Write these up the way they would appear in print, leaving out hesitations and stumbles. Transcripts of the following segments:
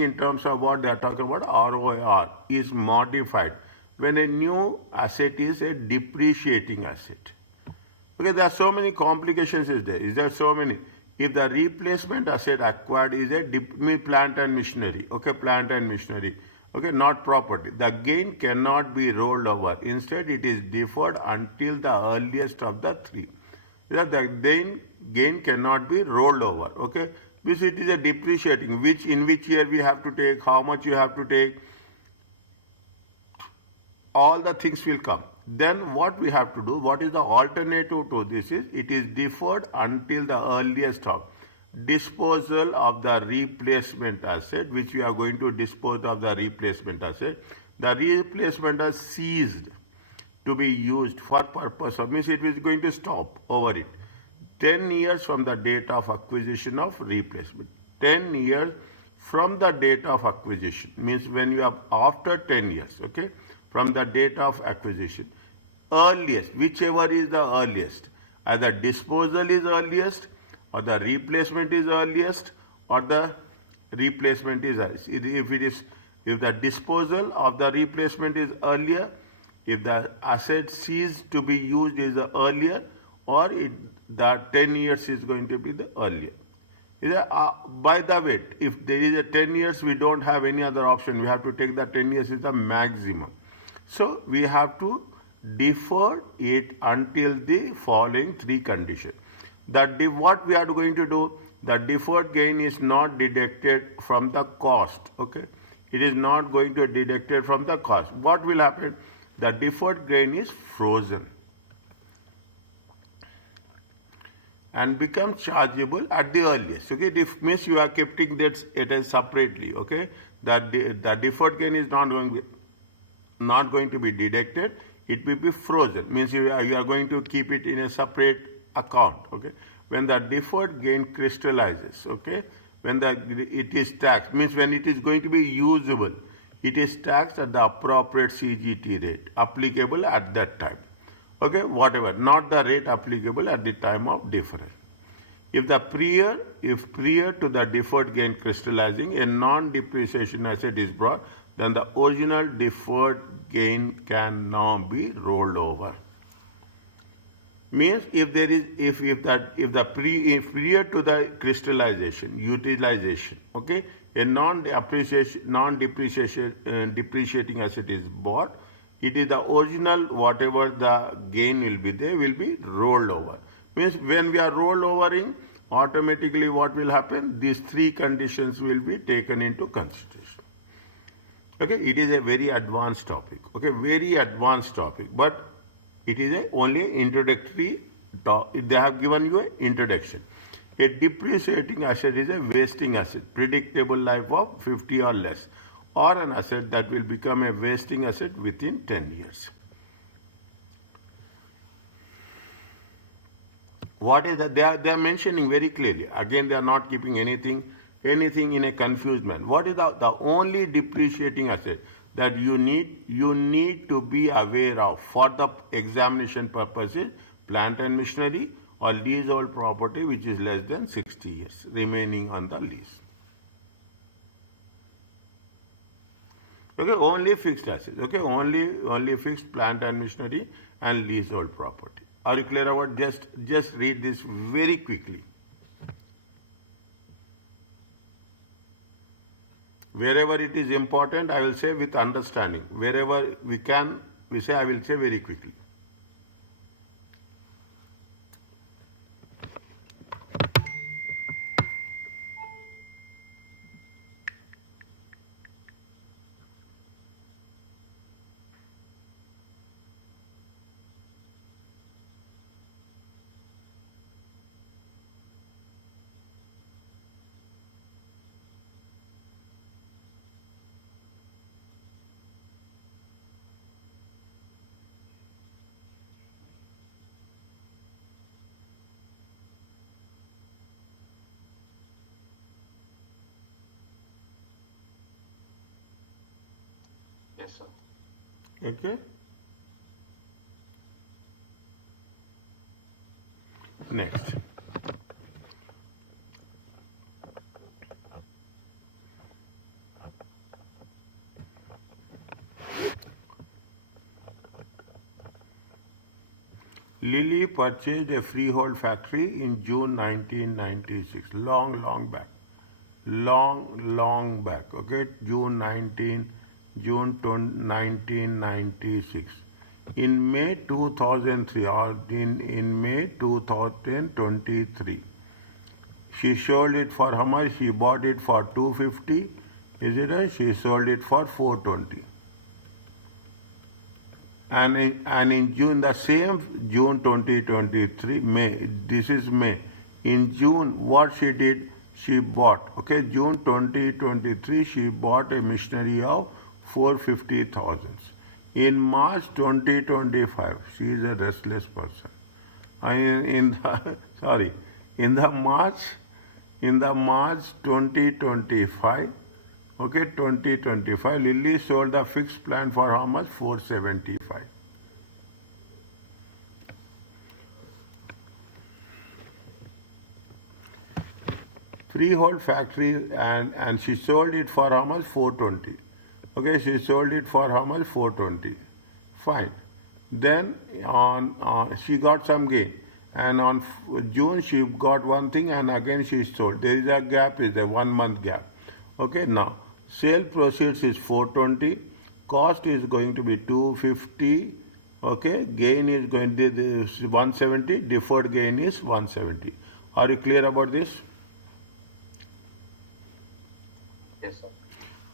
in terms of what they are talking about, ROR is modified when a new asset is a depreciating asset. Okay, there are so many complications is there. Is there so many? If the replacement asset acquired is a plant and machinery, okay, plant and machinery, okay, not property, the gain cannot be rolled over. Instead, it is deferred until the earliest of the three. The gain cannot be rolled over, okay, because it is a depreciating, in which year we have to take, how much you have to take, all the things will come. Then what we have to do, what is the alternative to this is, it is deferred until the earliest of disposal of the replacement asset, which we are going to dispose of the replacement asset. The replacement is ceased to be used for purpose of, means it is going to stop over it. 10 years from the date of acquisition of replacement. 10 years from the date of acquisition, means when you have after 10 years, okay, from the date of acquisition. Earliest, whichever is the earliest, either disposal is earliest, or the replacement is earliest, or the replacement is earliest. If the disposal of the replacement is earlier, if the asset ceased to be used is earlier, or the 10 years is going to be the earlier. By the way, if there is a 10 years, we don't have any other option. We have to take the 10 years is the maximum. So we have to defer it until the following three conditions. What we are going to do, the deferred gain is not deducted from the cost, okay? It is not going to be deducted from the cost. What will happen? The deferred gain is frozen and becomes chargeable at the earliest. Okay, if means you are keeping that it is separately. Okay, the deferred gain is not going to be deducted. It will be frozen. Means you are going to keep it in a separate account. Okay, when the deferred gain crystallizes. Okay, when it is taxed, means when it is going to be usable, it is taxed at the appropriate CGT rate applicable at that time. Okay, whatever, not the rate applicable at the time of deferral. If prior to the deferred gain crystallizing, a non-depreciation asset is brought, then the original deferred gain can now be rolled over. Means if prior to the crystallization, utilization, okay, a depreciating asset is bought, it is the original, whatever the gain will be there, will be rolled over. Means when we are rolled overing, automatically what will happen? These three conditions will be taken into consideration. Okay, it is a very advanced topic. Okay, very advanced topic, but it is only introductory. They have given you an introduction. A depreciating asset is a wasting asset, predictable life of 50 or less, or an asset that will become a wasting asset within 10 years. What is that? They are mentioning very clearly. Again, they are not keeping anything in a confused manner. What is the only depreciating asset that you need to be aware of for the examination purposes? Plant and machinery or leasehold property which is less than 60 years remaining on the lease. Okay, only fixed assets. Okay, only fixed plant and machinery and leasehold property. Are you clear about? Just read this very quickly. Wherever it is important, I will say with understanding. Wherever we say I will say very quickly. Yes, sir. Okay. Next. Lilly purchased a freehold factory in June 1996. Long back. Long back. Okay, June 1996. In May 2003 or in May 2023, she sold it for how much? She bought it for 250. Is it right? She sold it for 420. And in June, the same June 2023, May, this is May. In June, what she did, she bought, okay, June 2023, she bought a machinery of 450,000. In March 2025, she is a restless person. In the, sorry, in the March 2025, okay, 2025, Lilly sold the fixed plant for how much? 475. Freehold factory and she sold it for how much? 420. Okay, she sold it for how much? 420. Fine. Then she got some gain. And on June she got one thing and again she sold. There is a gap, is a 1 month gap. Okay, now sale proceeds is 420, cost is going to be 250, okay, gain is going to be 170, deferred gain is 170. Are you clear about this? Yes, sir.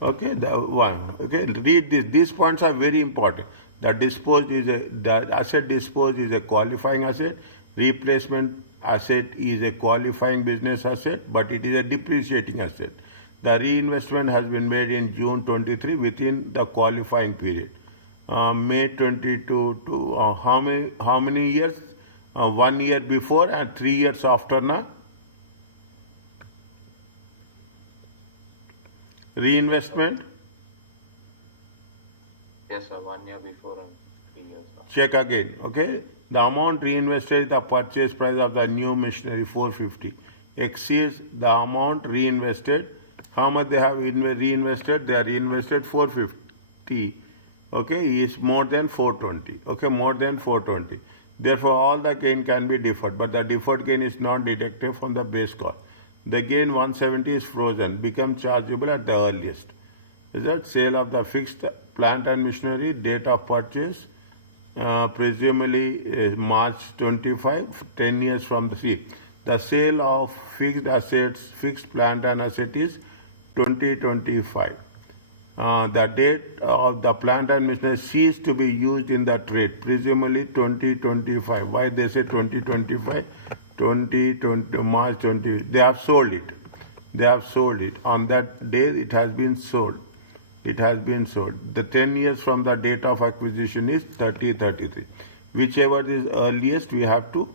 Okay, okay, read this. These points are very important. The asset disposed is a qualifying asset. Replacement asset is a qualifying business asset, but it is a depreciating asset. The reinvestment has been made in June 23 within the qualifying period. May 22 to how many years? 1 year before and 3 years after now. Reinvestment. Yes, sir. 1 year before and 3 years after. Check again. Okay. The amount reinvested, the purchase price of the new machinery 450 exceeds the amount reinvested. How much they have reinvested? They are reinvested 450. Okay, is more than 420. Okay, more than 420. Therefore, all the gain can be deferred, but the deferred gain is not deducted from the base cost. The gain 170 is frozen, become chargeable at the earliest. Is that sale of the fixed plant and machinery, date of purchase, presumably March 25, 10 years from the sea. The sale of fixed assets, fixed plant and asset is 2025. The date of the plant and machinery ceased to be used in the trade, presumably 2025. Why they say 2025? 2020, March 20. They have sold it. They have sold it. On that day, it has been sold. It has been sold. The 10 years from the date of acquisition is 3033. Whichever is earliest, we have to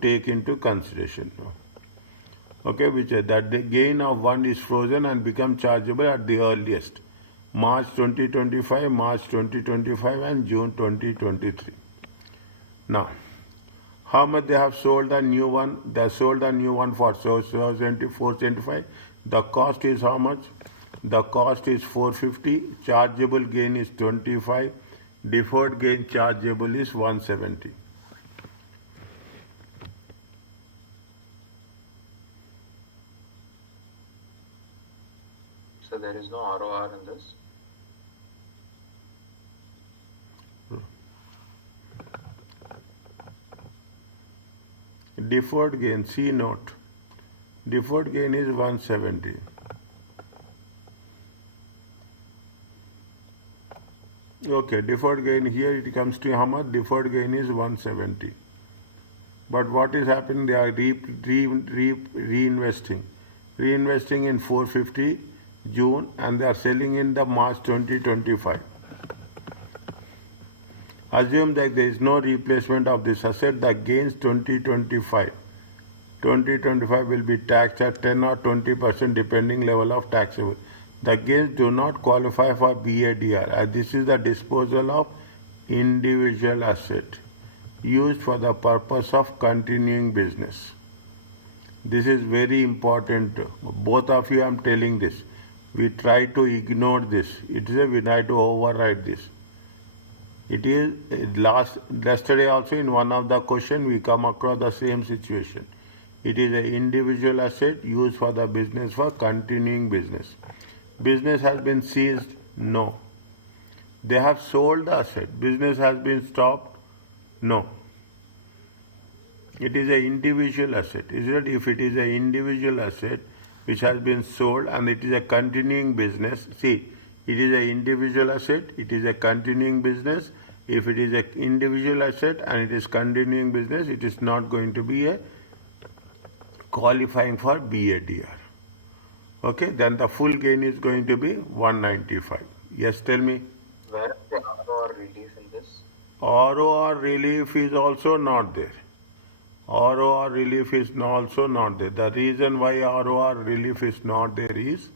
take into consideration. Okay, that the gain of one is frozen and become chargeable at the earliest. March 2025, March 2025 and June 2023. Now, how much they have sold the new one? They sold the new one for 475. The cost is how much? The cost is 450. Chargeable gain is 25. Deferred gain chargeable is 170. So there is no ROR in this? Deferred gain, C note. Deferred gain is 170. Okay, deferred gain here it comes to how much? Deferred gain is 170. But what is happening? They are reinvesting. Reinvesting in 450 June and they are selling in the March 2025. Assume that there is no replacement of this asset, the gains 2025 will be taxed at 10 or 20% depending level of taxable. The gains do not qualify for BADR as this is the disposal of individual asset used for the purpose of continuing business. This is very important. Both of you I am telling this. We try to ignore this. We try to override this. It is yesterday also in one of the question we come across the same situation. It is an individual asset used for the business for continuing business. Business has been seized? No. They have sold the asset. Business has been stopped? No. It is an individual asset. Is it? If it is an individual asset which has been sold and it is a continuing business, see, it is an individual asset, it is a continuing business. If it is an individual asset and it is continuing business, it is not going to be a qualifying for BADR. Okay, then the full gain is going to be 195. Yes, tell me. Where is the ROR relief in this? ROR relief is also not there. ROR relief is also not there. The reason why ROR relief is not there is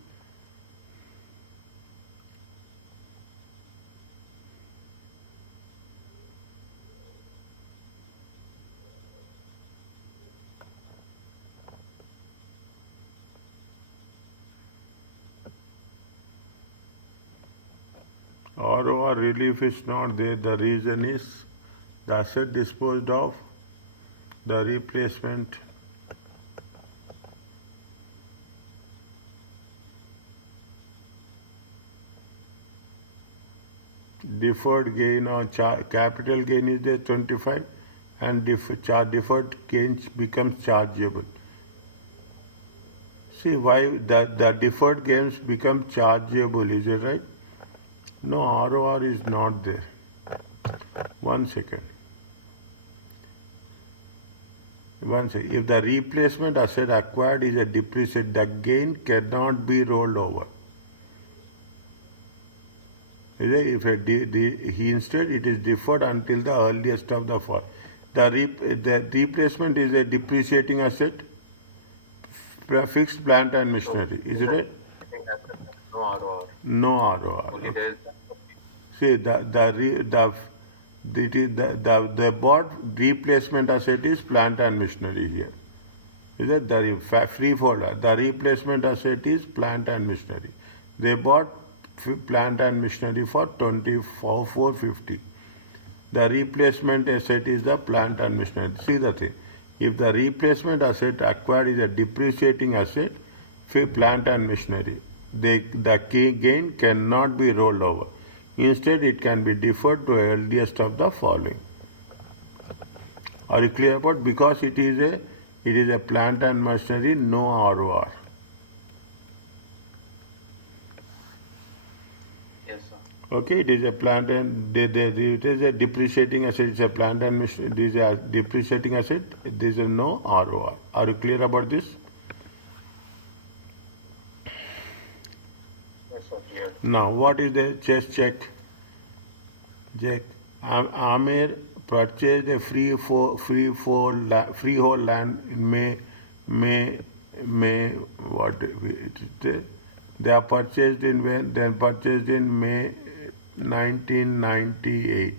ROR relief is not there. The reason is the asset disposed of, the replacement, deferred gain or capital gain is there 25 and deferred gain becomes chargeable. See why the deferred gains become chargeable, is it right? No, ROR is not there. 1 second. If the replacement asset acquired is a depreciate, the gain cannot be rolled over. If instead it is deferred until the earliest of the fall. The replacement is a depreciating asset, fixed plant and machinery. Is it right? I think that's no ROR. No ROR. Only there is See the bought replacement asset is plant and machinery here. Is it the freeholder? The replacement asset is plant and machinery. They bought plant and machinery for 450. The replacement asset is the plant and machinery. See the thing. If the replacement asset acquired is a depreciating asset, plant and machinery, the gain cannot be rolled over. Instead, it can be deferred to earliest of the following. Are you clear about? Because it is a plant and machinery, no ROR. yes, sir. Okay, it is a plant and it is a depreciating asset. It's a plant and machinery. It is a depreciating asset. There is no ROR. Are you clear about this? Yes, sir. Clear. Now, what is the chest check? Amir purchased a freehold land in May. What they are purchased in when? They are purchased in May 1998.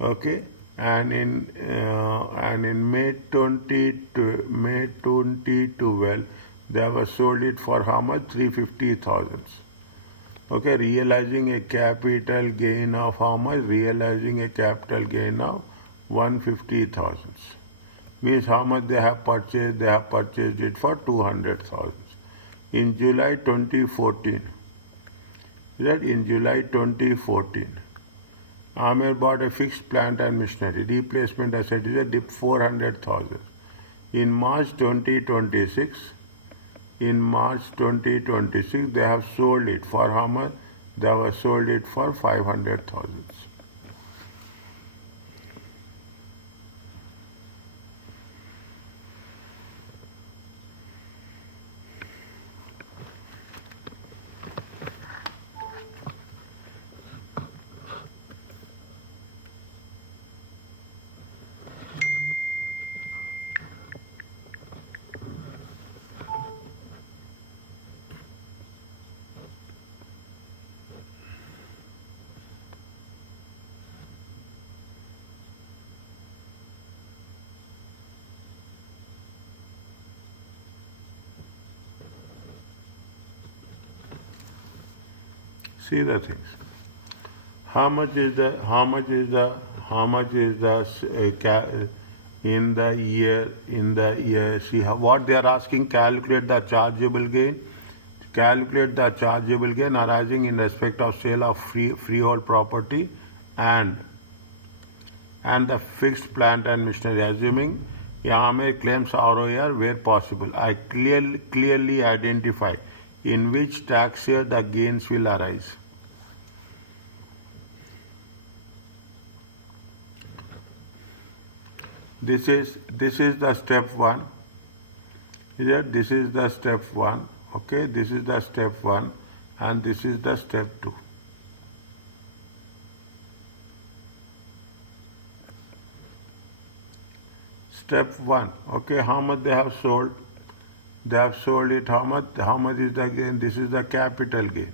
Okay, and in May 2012 they were sold it for how much? 350,000. Okay, realizing a capital gain of how much? Realizing a capital gain of 150,000. Means how much they have purchased? They have purchased it for 200,000. In July 2014, in July 2014, Amir bought a fixed plant and machinery. Replacement asset is a dip 400,000. In March 2026, they have sold it for how much? They have sold it for 500,000. See the things. in the year, see what they are asking, calculate the chargeable gain. Calculate the chargeable gain arising in respect of sale of freehold property and the fixed plant and machinery, assuming यहाँ में claims ROR where possible. I clearly identify in which tax year the gains will arise. This is the step one. Here, this is the step one. Okay, this is the step one, and this is the step two. Step one. Okay, how much they have sold? They have sold it. How much? How much is the gain? This is the capital gain.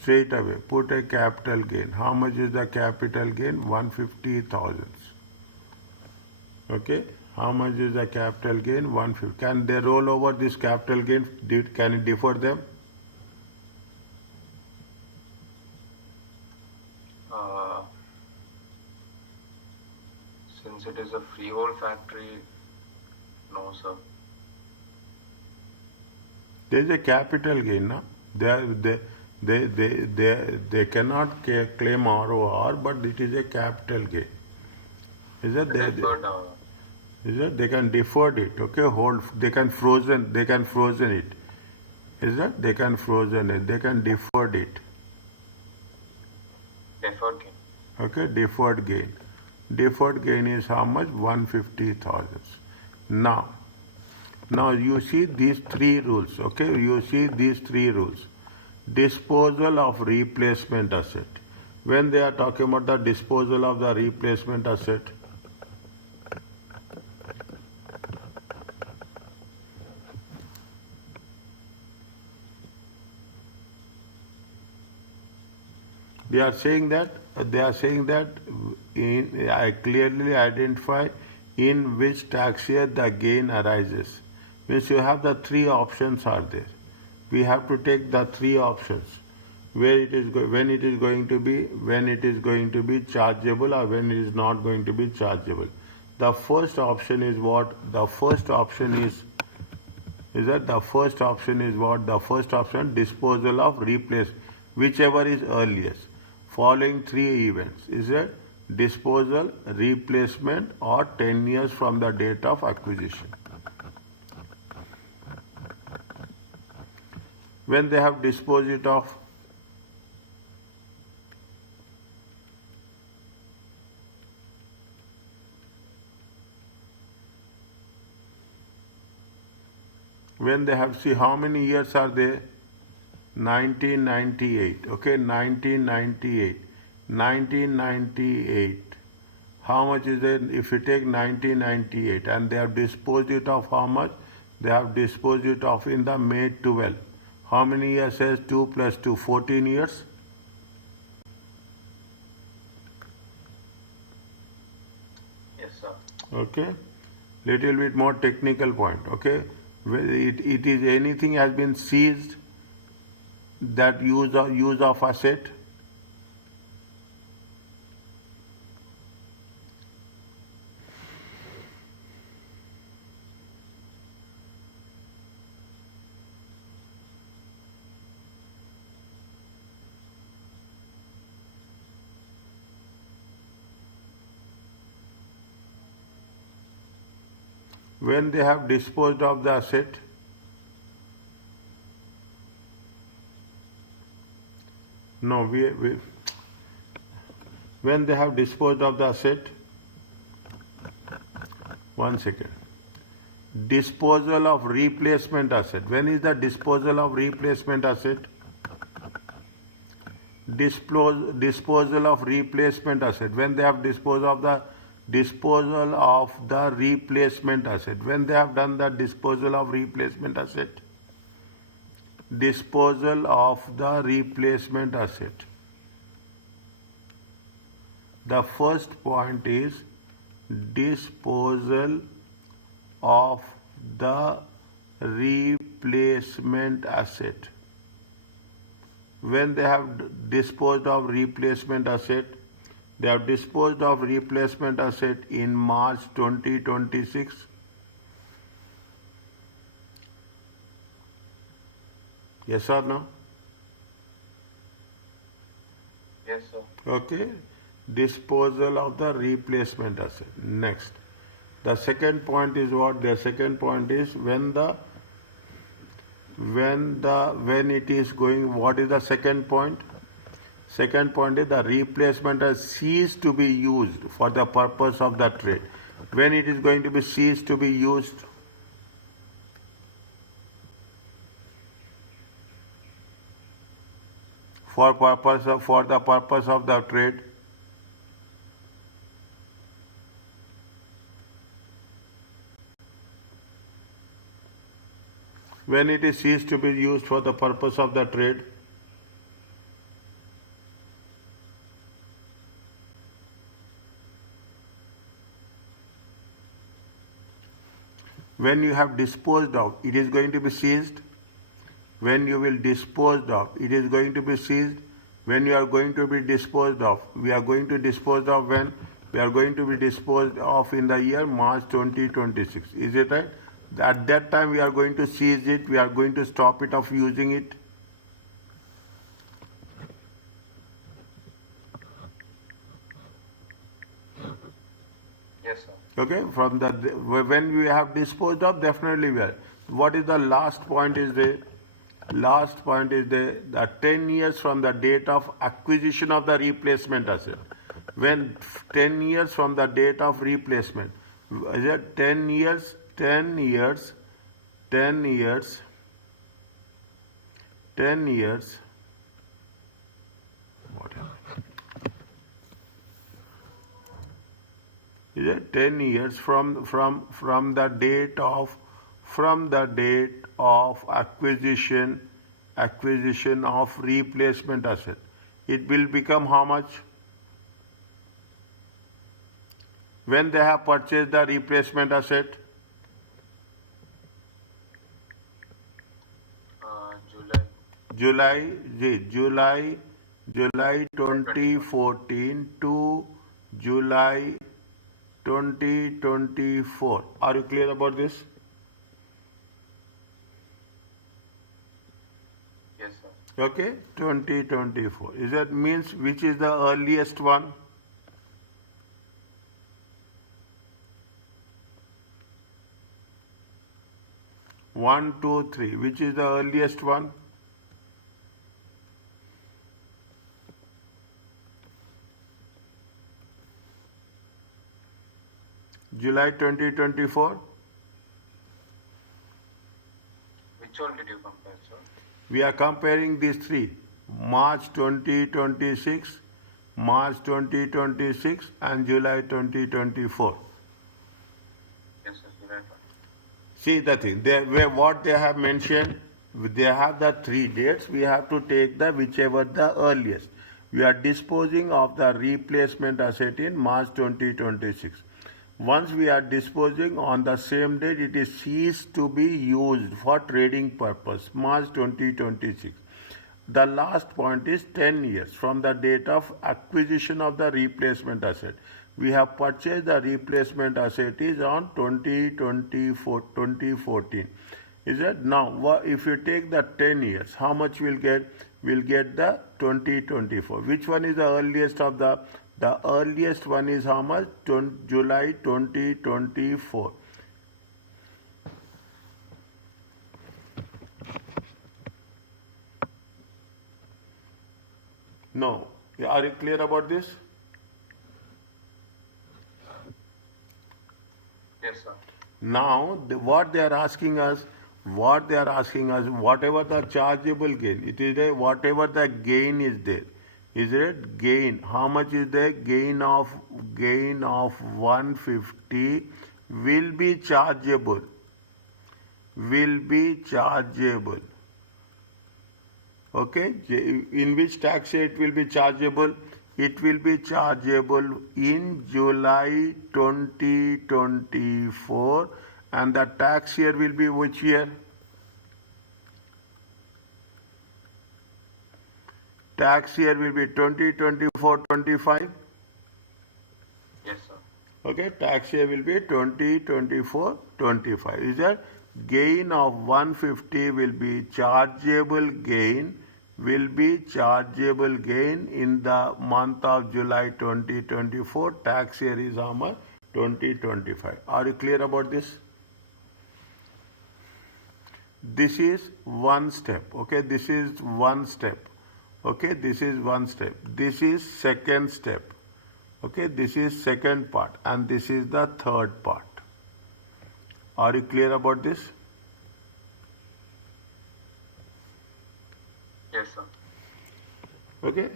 Straight away, put a capital gain. How much is the capital gain? 150,000. Okay, how much is the capital gain? 150. Can they roll over this capital gain? Can it defer them? Since it is a freehold factory, no, sir. There is a capital gain, na? They cannot claim ROR, but it is a capital gain. Is that they can defer it, okay? Hold, they can frozen it. Is that they can frozen it, they can deferred it. Deferred gain. Okay, deferred gain. Deferred gain is how much? 150,000. Now you see these three rules, okay? You see these three rules. Disposal of replacement asset. When they are talking about the disposal of the replacement asset, they are saying that I clearly identify in which tax year the gain arises. Means you have the three options are there. We have to take the three options where it is when it is going to be chargeable or when it is not going to be chargeable. The first option is what? The first option is what? The first option, disposal of replace, whichever is earliest. Following three events is it disposal, replacement, or 10 years from the date of acquisition. When they have disposed it of, when they have, see how many years are there? 1998. Okay, 1998. How much is it? If you take 1998 and they have disposed it of how much? They have disposed it of in the May 12. How many years says 2 plus 2? 14 years. Yes, sir. Okay, little bit more technical point. Okay, it is anything has been seized, that use of asset. When they have disposed of the asset, no, when they have disposed of the asset, one second, disposal of replacement asset. When is the disposal of replacement asset? Disposal of replacement asset. When they have disposed of the disposal of the replacement asset. When they have done the disposal of replacement asset. Disposal of the replacement asset. The first point is disposal of the replacement asset. when they have disposed of replacement asset, they have disposed of replacement asset in March 2026. Yes or no? Yes, sir. Okay. Disposal of the replacement asset. Next. The second point is what? The second point is when it is going, what is the second point? Second point is the replacement has ceased to be used for the purpose of the trade. When it is going to be ceased to be used? For the purpose of the trade. When it is ceased to be used for the purpose of the trade. When you have disposed of, it is going to be seized. When you will dispose of, it is going to be seized. When you are going to be disposed of, we are going to dispose of when? We are going to be disposed of in the year March 2026. Is it right? At that time we are going to seize it, we are going to stop it of using it. Yes, sir. Okay, from the when we have disposed of, definitely we are. What is the last point is the last point is the 10 years from the date of acquisition of the replacement asset. When 10 years from the date of replacement, is it 10 years, 10 years, 10 years, 10 years, what happened? Is it 10 years from the date of acquisition of replacement asset? It will become how much? When they have purchased the replacement asset? July. July 2014 to July 2024. Are you clear about this? Yes, sir. Okay, 2024. Is that means which is the earliest one? One, two, three. Which is the earliest one? July 2024. Which one did you compare, sir? We are comparing these three. March 2026, March 2026 and July 2024. Yes, sir. July 20. See the thing, what they have mentioned, they have the three dates, we have to take the whichever the earliest. We are disposing of the replacement asset in March 2026. Once we are disposing on the same date, it is ceased to be used for trading purpose, March 2026. The last point is 10 years from the date of acquisition of the replacement asset. We have purchased the replacement asset is on 2014. Is it? Now, if you take the 10 years, how much we'll get? We'll get the 2024. Which one is the earliest of the earliest one is how much? July 2024. No. Are you clear about this? Yes, sir. Now, what they are asking us, whatever the chargeable gain, it is whatever the gain is there. Is it gain? How much is the gain of 150 will be chargeable. Will be chargeable. Okay, in which tax year it will be chargeable? It will be chargeable in July 2024, and the tax year will be which year? Tax year will be 20, 24, 25. Yes, sir. Okay, tax year will be 20, 24, 25. Is that gain of 150 will be chargeable gain in the month of July 2024. Tax year is how much? 2025. Are you clear about this? This is one step. Okay, this is one step. Okay, this is one step. This is second step. Okay, this is second part and this is the third part. Are you clear about this? Yes, sir. Okay.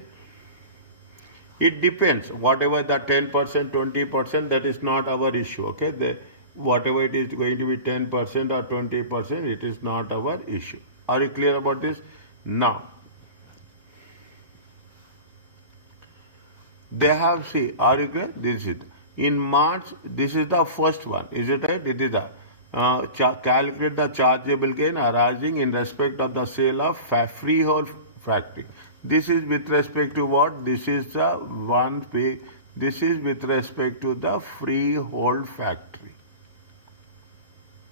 It depends. Whatever the 10%, 20%, that is not our issue. Okay. Whatever it is going to be 10% or 20%, it is not our issue. Are you clear about this? Now, they have, see, are you clear? This is in March. This is the first one. Is it right? It is the calculate the chargeable gain arising in respect of the sale of freehold factory. This is with respect to what? This is the one pay. This is with respect to the freehold factory.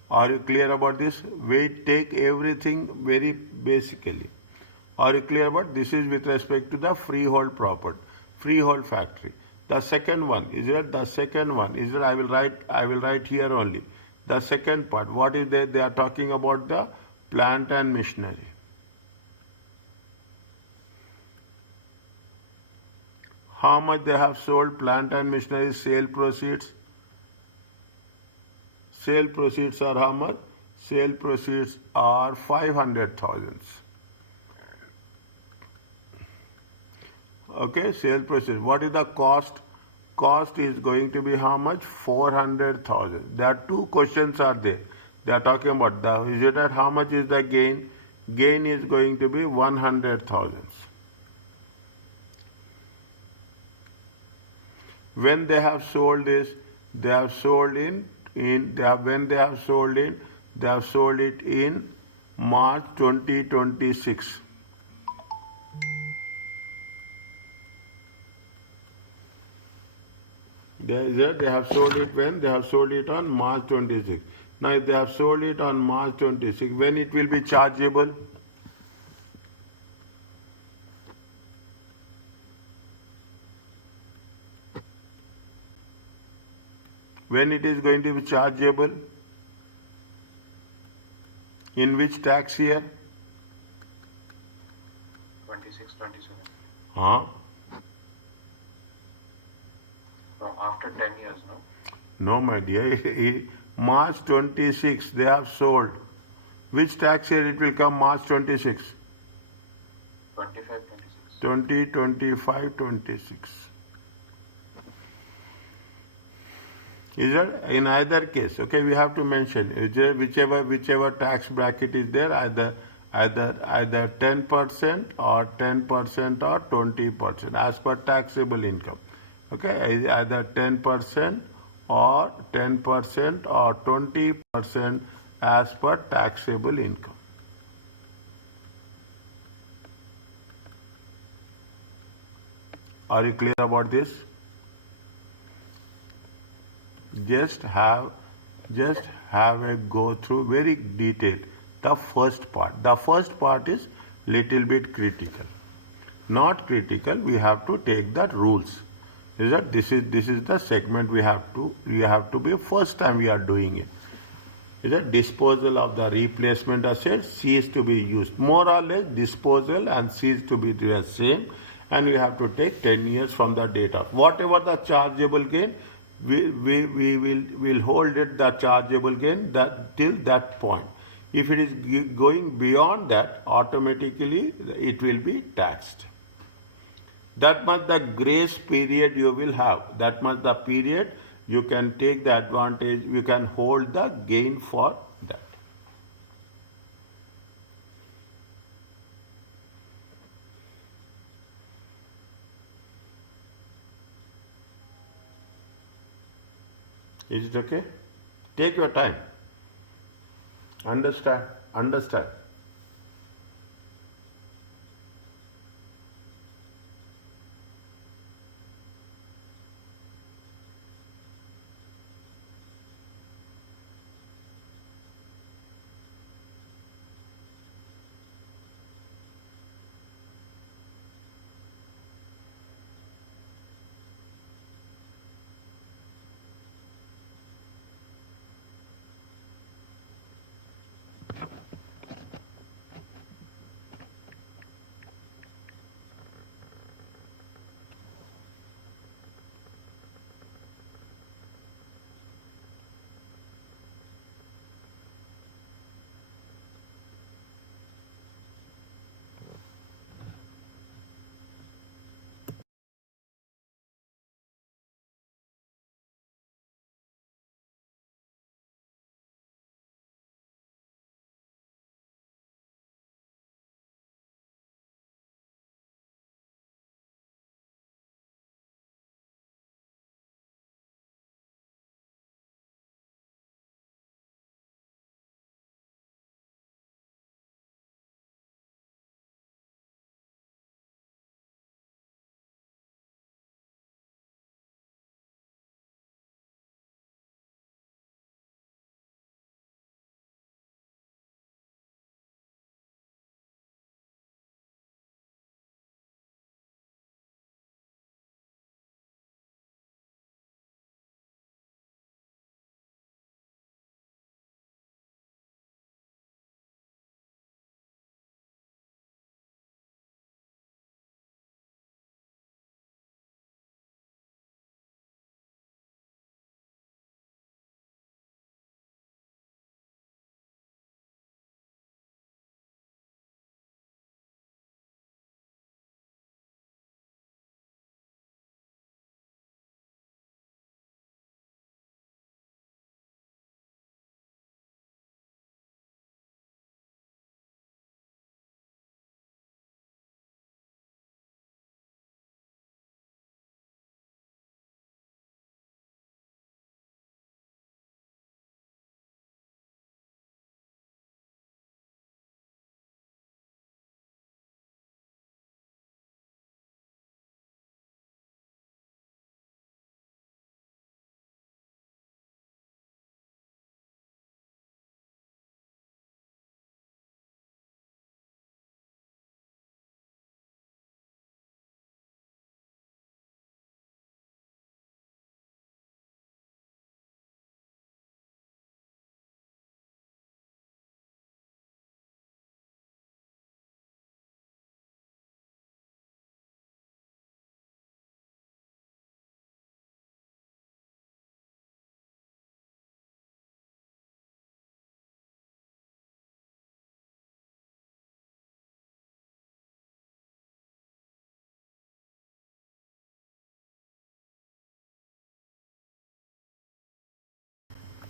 Are you clear about this? We take everything very basically. Are you clear about this? Is with respect to the freehold property, freehold factory. The second one is that the second one is that I will write here only. The second part, what is there? They are talking about the plant and machinery. How much they have sold plant and machinery sale proceeds? Sale proceeds are how much? Sale proceeds are 500,000. Okay, sale proceeds. What is the cost? Cost is going to be how much? 400,000. There are two questions are there. They are talking about the, is it at how much is the gain? Gain is going to be 100,000. When they have sold this, they have sold when they have sold it in March 2026. They have sold it when? They have sold it on March 26. Now if they have sold it on March 26, when it will be chargeable? When it is going to be chargeable? In which tax year? 26, 27. Huh? No, after 10 years, no? No, my dear. March 26, they have sold. Which tax year it will come? March 26. 25, 26. 2025, 26. Is there in either case? Okay, we have to mention whichever tax bracket is there, either 10% or 10% or 20% as per taxable income. Okay, either 10% or 10% or 20% as per taxable income. Are you clear about this? Just have a go through very detailed the first part. The first part is little bit critical. Not critical, we have to take the rules. Is that this is the segment we have to be first time we are doing it. Is that disposal of the replacement asset cease to be used. More or less disposal and cease to be the same, and we have to take 10 years from the date of whatever the chargeable gain. We will hold it the chargeable gain that till that point. If it is going beyond that, automatically it will be taxed. That much the grace period you will have. That much the period you can take the advantage. You can hold the gain for that. Is it okay? Take your time. Understand.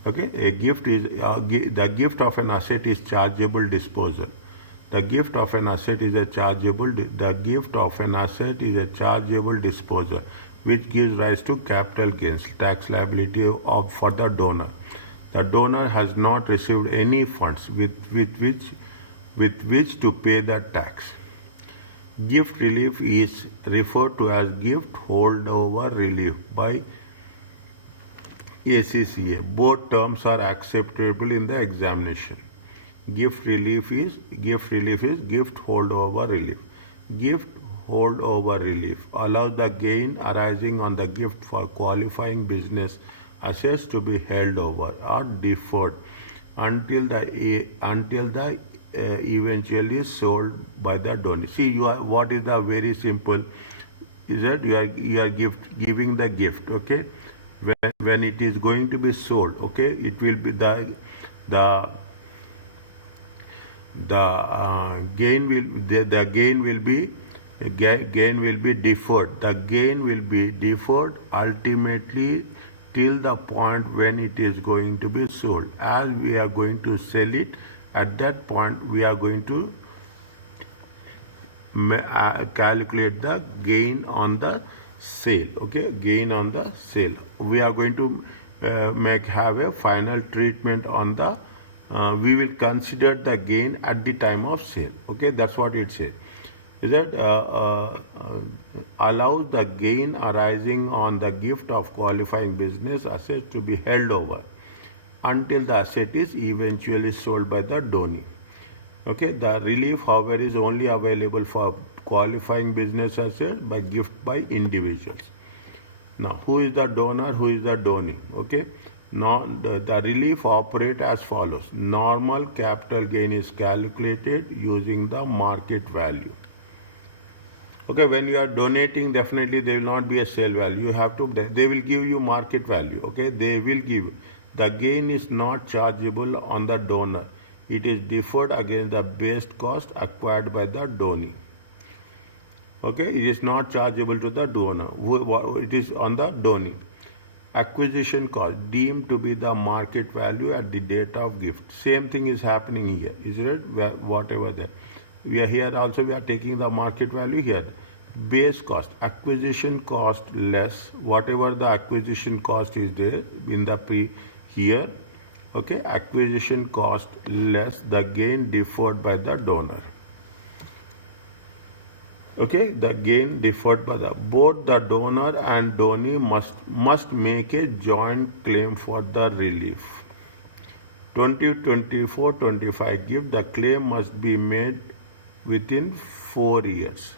Okay, a gift is the gift of an asset is chargeable disposal. The gift of an asset is a the gift of an asset is a chargeable disposal, which gives rise to capital gains tax liability for the donor. The donor has not received any funds with which to pay the tax. Gift relief is referred to as gift holdover relief by ACCA. Both terms are acceptable in the examination. Gift holdover relief. Gift holdover relief allows the gain arising on the gift for qualifying business assets to be held over or deferred until the eventually sold by the donor. See, what is the very simple is that you are giving the gift, okay? When it is going to be sold, okay, it will be the gain will be deferred. The gain will be deferred ultimately till the point when it is going to be sold. As we are going to sell it, at that point we are going to calculate the gain on the sale. Okay, gain on the sale. We are going to have a final treatment on the we will consider the gain at the time of sale. Okay, that's what it says. Is that allows the gain arising on the gift of qualifying business assets to be held over until the asset is eventually sold by the donee. Okay, the relief, however, is only available for qualifying business assets by gift by individuals. Now, who is the donor? Who is the donee? Okay. Now, the relief operate as follows. Normal capital gain is calculated using the market value. Okay, when you are donating, definitely there will not be a sale value. You have to, they will give you market value. Okay, they will give. The gain is not chargeable on the donor. It is deferred against the base cost acquired by the donee. Okay, it is not chargeable to the donor. It is on the donee. Acquisition cost deemed to be the market value at the date of gift. Same thing is happening here, is it? Whatever there. We are here also, we are taking the market value here. Base cost, acquisition cost less, whatever the acquisition cost is there in the here. Okay, acquisition cost less the gain deferred by the donor. Okay, the gain deferred by both the donor and donee must make a joint claim for the relief. 2024-25 gift, the claim must be made within 4 years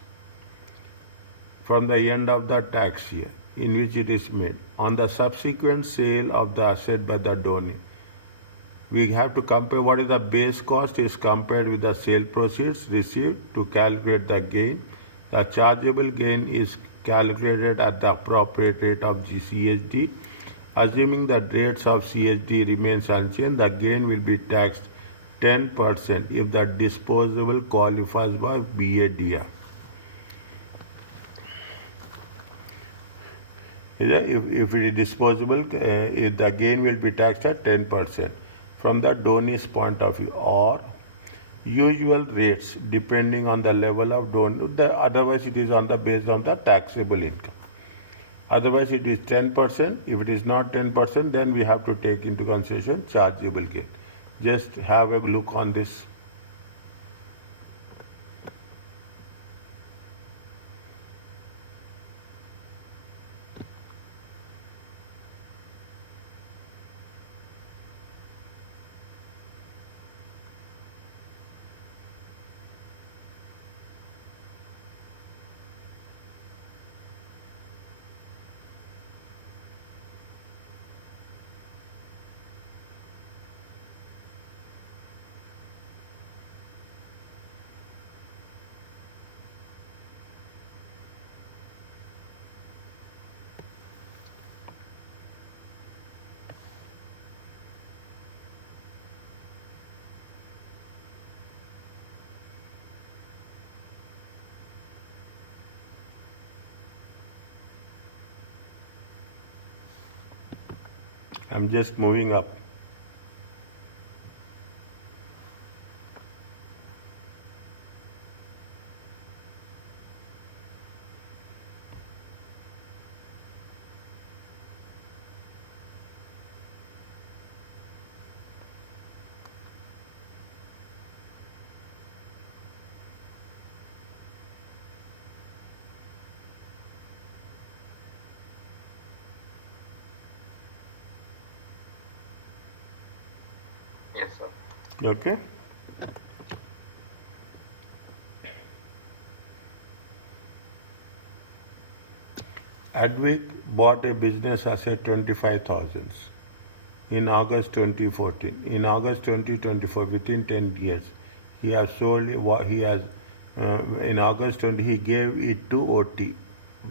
from the end of the tax year in which it is made. On the subsequent sale of the asset by the donee, we have to compare what is the base cost is compared with the sale proceeds received to calculate the gain. The chargeable gain is calculated at the appropriate rate of CGT. Assuming the rates of CGT remains unchanged, the gain will be taxed 10% if the disposable qualifies by BADR. If it is disposable, if the gain will be taxed at 10% from the donee's point of view, or usual rates depending on the level of donor. Otherwise, it is based on the taxable income. Otherwise, it is 10%. If it is not 10%, then we have to take into consideration chargeable gain. Just have a look on this. I'm just moving up. Yes, sir. Okay. Advik bought a business asset 25,000 in August 2014. In August 2024, within 10 years, he has sold what he has. In August 20, he gave it to OT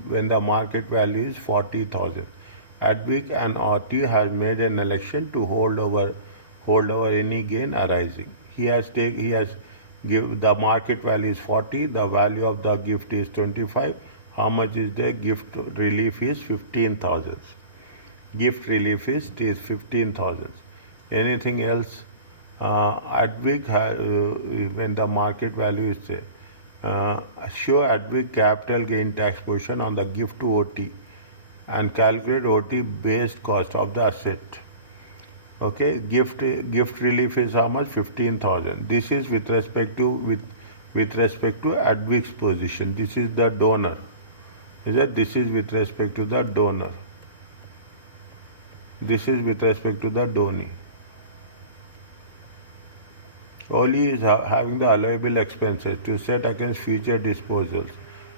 when the market value is 40,000. Advik and OT has made an election to hold over any gain arising. He has give the market value is 40. The value of the gift is 25. How much is the gift relief is 15,000. Gift relief is 15,000. Anything else? Advik, when the market value is there, show Advik capital gain tax position on the gift to OT and calculate OT based cost of the asset. Okay, gift relief is how much? 15,000. This is with respect to Advik's position. This is the donor. Is that this is with respect to the donor. This is with respect to the donee. Oli is having the allowable expenses to set against future disposals.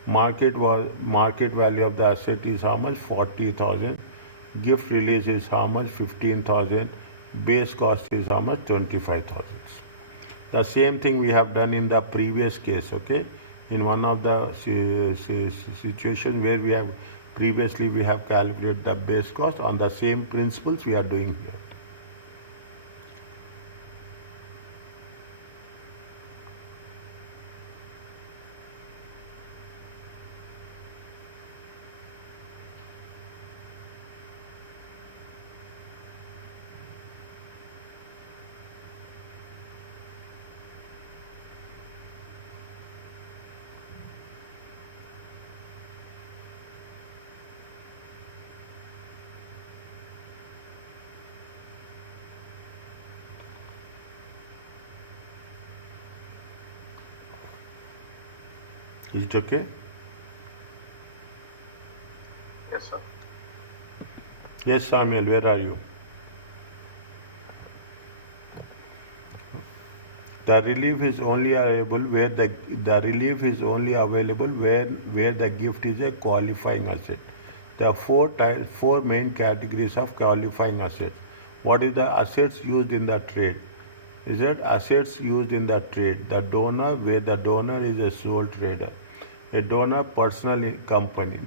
Market value of the asset is how much? 40,000. Gift release is how much? 15,000. Base cost is how much? 25,000. The same thing we have done in the previous case. Okay, in one of the situations where we have previously we have calculated the base cost on the same principles we are doing here. Is it okay? Yes, sir. Yes, Samuel, where are you? The relief is only available where the relief is only available where the gift is a qualifying asset. There are four main categories of qualifying assets. What is the assets used in the trade? Is it assets used in the trade? The donor, where the donor is a sole trader. A donor personal company.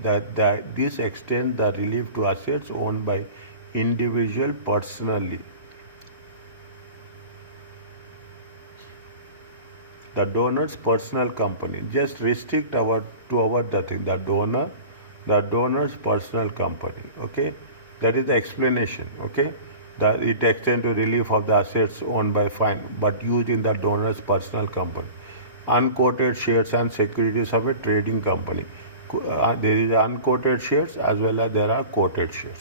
This extends the relief to assets owned by individual personally. The donor's personal company. Just restrict the thing. The donor's personal company. Okay, that is the explanation. Okay, it extends to relief of the assets owned by fine, but used in the donor's personal company. Unquoted shares and securities of a trading company. There is unquoted shares as well as there are quoted shares.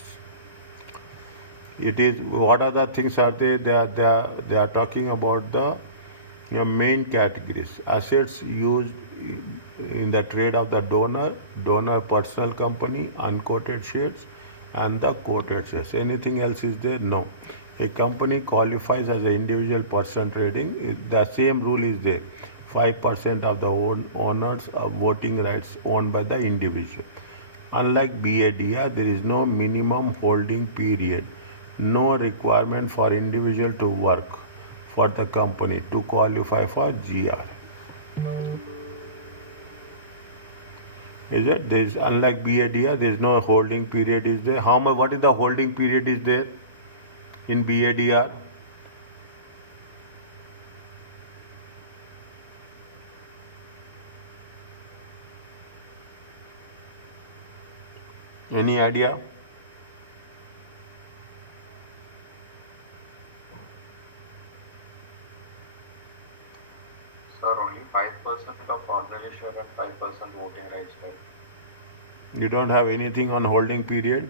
It is what other things are they? They are talking about the main categories. Assets used in the trade of the donor personal company, unquoted shares, and the quoted shares. Anything else is there? No. A company qualifies as an individual person trading. The same rule is there. 5% of the owners of voting rights owned by the individual. Unlike BADR, there is no minimum holding period, no requirement for individual to work for the company to qualify for GR. Is it? There is, unlike BADR, there is no holding period is there. How much? What is the holding period is there in BADR? Any idea? Sir, only 5% of ordinary share and 5% voting rights, right? You don't have anything on holding period?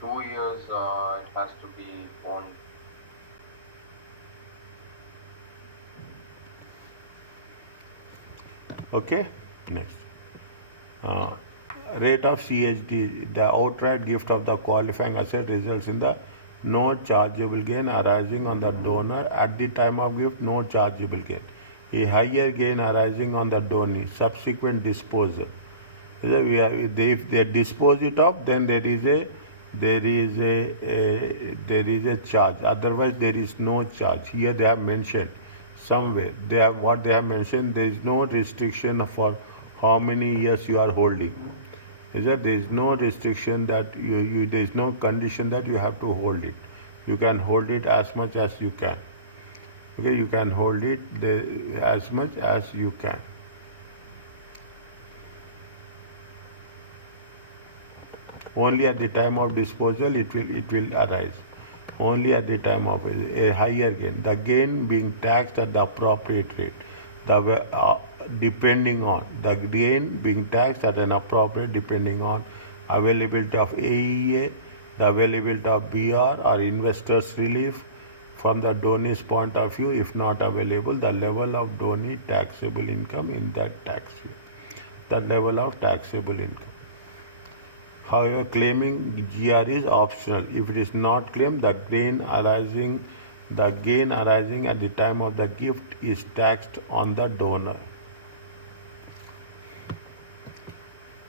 2 years it has to be owned. Okay, next. Rate of CGT, the outright gift of the qualifying asset results in the no chargeable gain arising on the donor at the time of gift, no chargeable gain. A higher gain arising on the donee, subsequent disposal. If they dispose it off, then there is a charge. Otherwise, there is no charge. Here they have mentioned somewhere. What they have mentioned. There is no restriction for how many years you are holding. Is that there is no restriction that there is no condition that you have to hold it. You can hold it as much as you can. Okay, you can hold it as much as you can. Only at the time of disposal it will arise. Only at the time of a higher gain. The gain being taxed at the appropriate rate. Depending on the gain being taxed at an appropriate depending on availability of AEA, the availability of BR or investors relief from the donee's point of view. If not available, the level of donee taxable income in that tax year. The level of taxable income. However, claiming GR is optional. If it is not claimed, the gain arising at the time of the gift is taxed on the donor.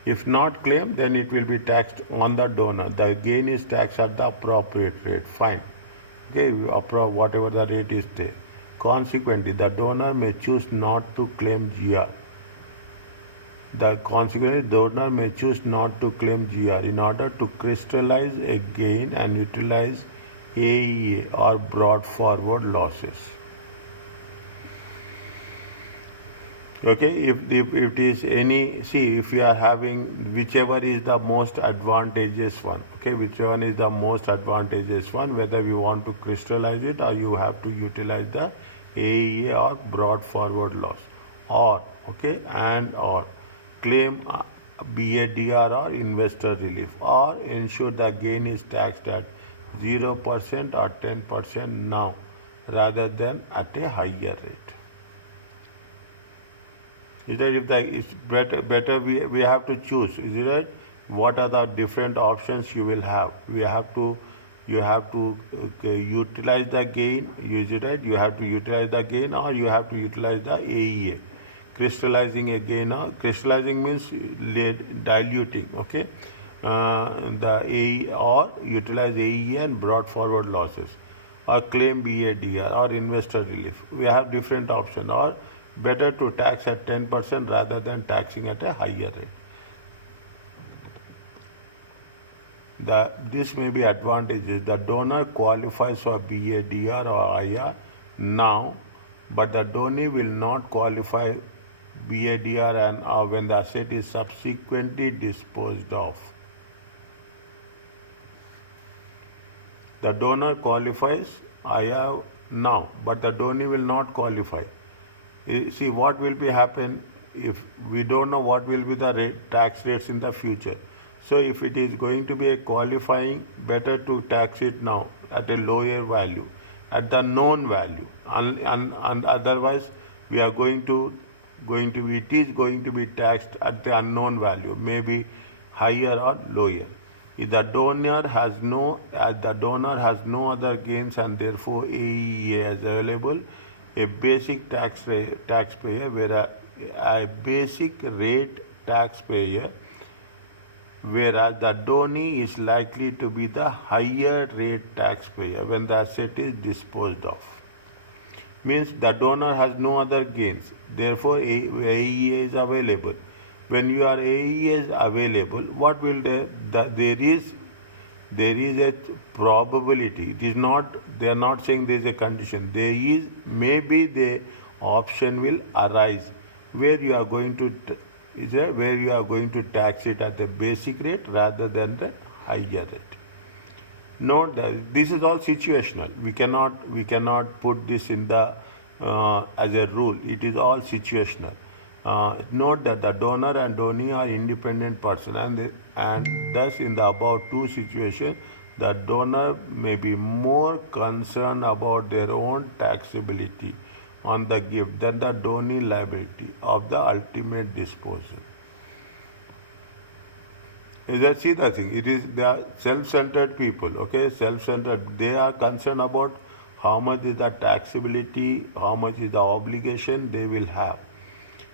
If not claimed, then it will be taxed on the donor. The gain is taxed at the appropriate rate. Fine. Okay, whatever the rate is there. Consequently, the donor may choose not to claim GR. Consequently, donor may choose not to claim GR in order to crystallize a gain and utilize AEA or brought forward losses. Okay, if it is if you are having whichever is the most advantageous one, okay, whichever one is the most advantageous one, whether we want to crystallize it or you have to utilize the AEA or brought forward loss, or claim BADR or investor relief, or ensure the gain is taxed at 0% or 10% now rather than at a higher rate. Is that if it's better we have to choose, is it right? What are the different options you will have? You have to utilize the gain, is it right? You have to utilize the gain or you have to utilize the AEA. Crystallizing a gain, crystallizing means diluting, okay? The AE or utilize AEA and brought forward losses, or claim BADR or investor relief. We have different options, or better to tax at 10% rather than taxing at a higher rate. This may be advantages. The donor qualifies for BADR or IR now, but the donee will not qualify BADR and when the asset is subsequently disposed of. The donor qualifies IR now, but the donee will not qualify. See what will be happen if we don't know what will be the tax rates in the future. So if it is going to be a qualifying, better to tax it now at a lower value, at the known value, and otherwise we are it is going to be taxed at the unknown value, maybe higher or lower. If the donor has no other gains and therefore AEA is available, a basic taxpayer, whereas a basic rate taxpayer, whereas the donee is likely to be the higher rate taxpayer when the asset is disposed of. Means the donor has no other gains, therefore AEA is available. When your AEA is available, what will there is a probability. It is not, they are not saying there is a condition. There is, maybe the option will arise where you are going to tax it at the basic rate rather than the higher rate. Note that this is all situational. We cannot put this in the as a rule. It is all situational. Note that the donor and donee are independent person, and thus in the above two situations, the donor may be more concerned about their own taxability on the gift than the donee liability of the ultimate disposal. Is that, see the thing? It is, they are self-centered people, okay? Self-centered. They are concerned about how much is the taxability, how much is the obligation they will have.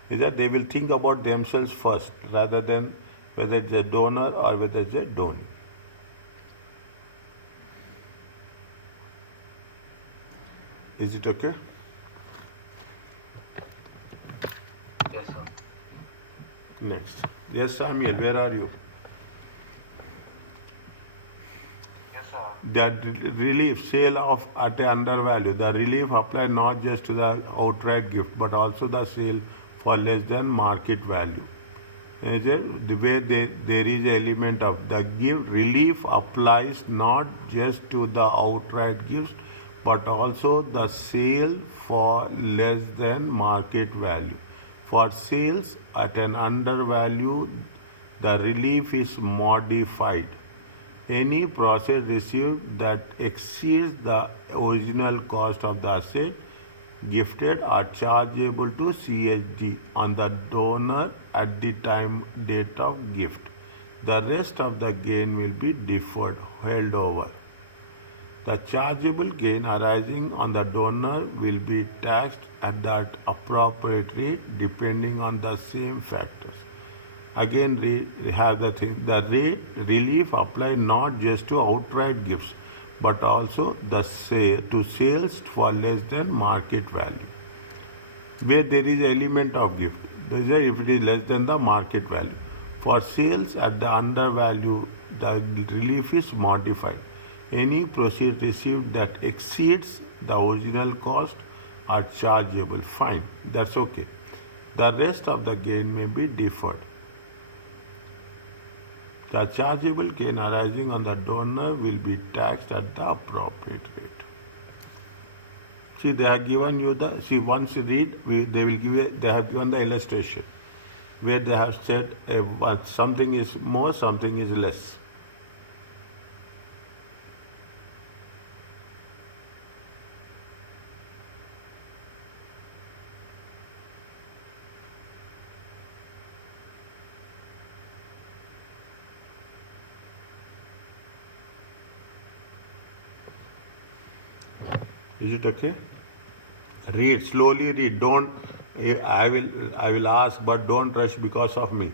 Is that they will think about themselves first rather than whether it's a donor or whether it's a donee. Is it okay? Yes, sir. Next. Yes, Samuel, where are you? Yes, sir. That relief, sale of at a undervalue, the relief apply not just to the outright gift but also the sale for less than market value. Is it? The way there is an element of the gift relief applies not just to the outright gifts but also the sale for less than market value. For sales at an undervalue, the relief is modified. Any process received that exceeds the original cost of the asset gifted are chargeable to CGT on the donor at the time date of gift. The rest of the gain will be deferred, held over. The chargeable gain arising on the donor will be taxed at that appropriate rate depending on the same factors. Again, we have the thing, the rate relief apply not just to outright gifts but also the to sales for less than market value. Where there is an element of gift, if it is less than the market value. For sales at the undervalue, the relief is modified. Any proceeds received that exceeds the original cost are chargeable. Fine, that's okay. The rest of the gain may be deferred. The chargeable gain arising on the donor will be taxed at the appropriate rate. See, they have given you the, see, once you read, they will give you, they have given the illustration where they have said something is more, something is less. Is it okay? Read, slowly read. Don't, I will ask, but don't rush because of me.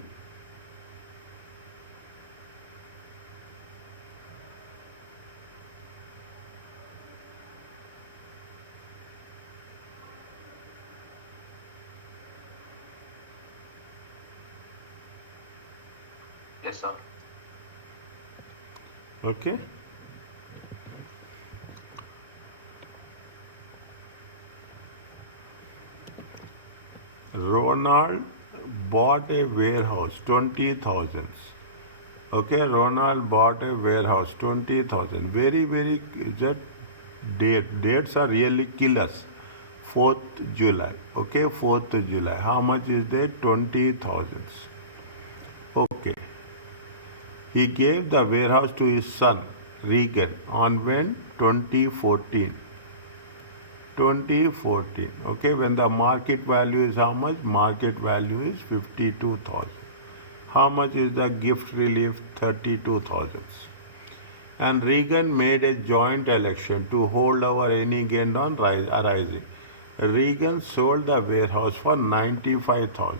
Yes, sir. Okay? Ronald bought a warehouse, 20,000. Okay, Ronald bought a warehouse, 20,000. Very, that dates are really killers. 4th July. Okay, 4th July. How much is there? 20,000. Okay. He gave the warehouse to his son, Regan, on when? 2014. 2014. Okay, when the market value is how much? Market value is 52,000. How much is the gift relief? 32,000. And Regan made a joint election to hold over any gain on arising. Regan sold the warehouse for 95,000.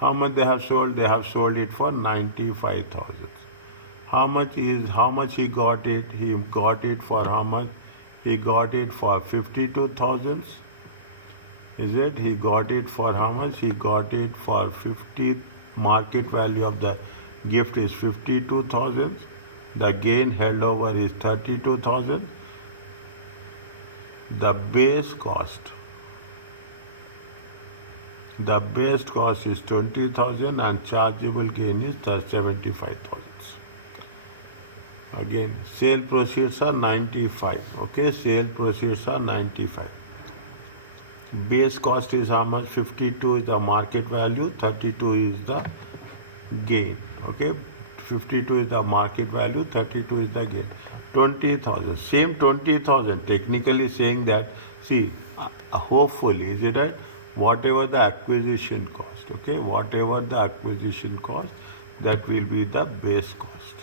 How much they have sold? They have sold it for 95,000. How much he got it? He got it for how much? He got it for 52,000. Is it? He got it for how much? He got it for 50. Market value of the gift is 52,000. The gain held over is 32,000. The base cost is 20,000 and chargeable gain is 75,000. Again, sale proceeds are 95. Okay, sale proceeds are 95. Base cost is how much? 52 is the market value, 32 is the gain. Okay, 52 is the market value, 32 is the gain. 20,000. Same 20,000. Technically saying that, see, hopefully, is it right? Whatever the acquisition cost, okay, whatever the acquisition cost, That will be the base cost.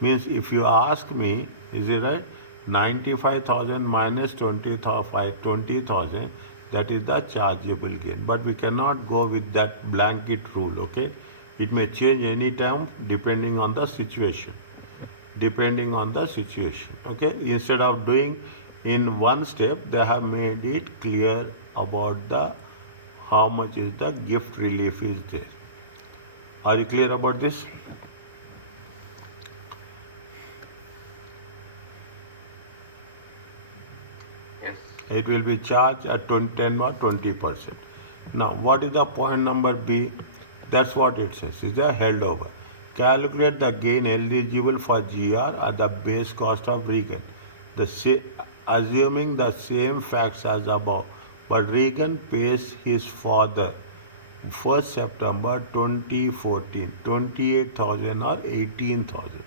Means if you ask me, is it right? 95,000 minus 20,000, that is the chargeable gain. But we cannot go with that blanket rule, okay? It may change any time depending on the situation. Depending on the situation, okay? Instead of doing in one step, they have made it clear about the how much is the gift relief is there. Are you clear about this? Yes. It will be charged at 10 or 20%. Now, what is the point number B? That's what it says. Is a held over. Calculate the gain eligible for GR at the base cost of Regan. Assuming the same facts as above, but Regan pays his father 1st September 2014, 28,000 or 18,000.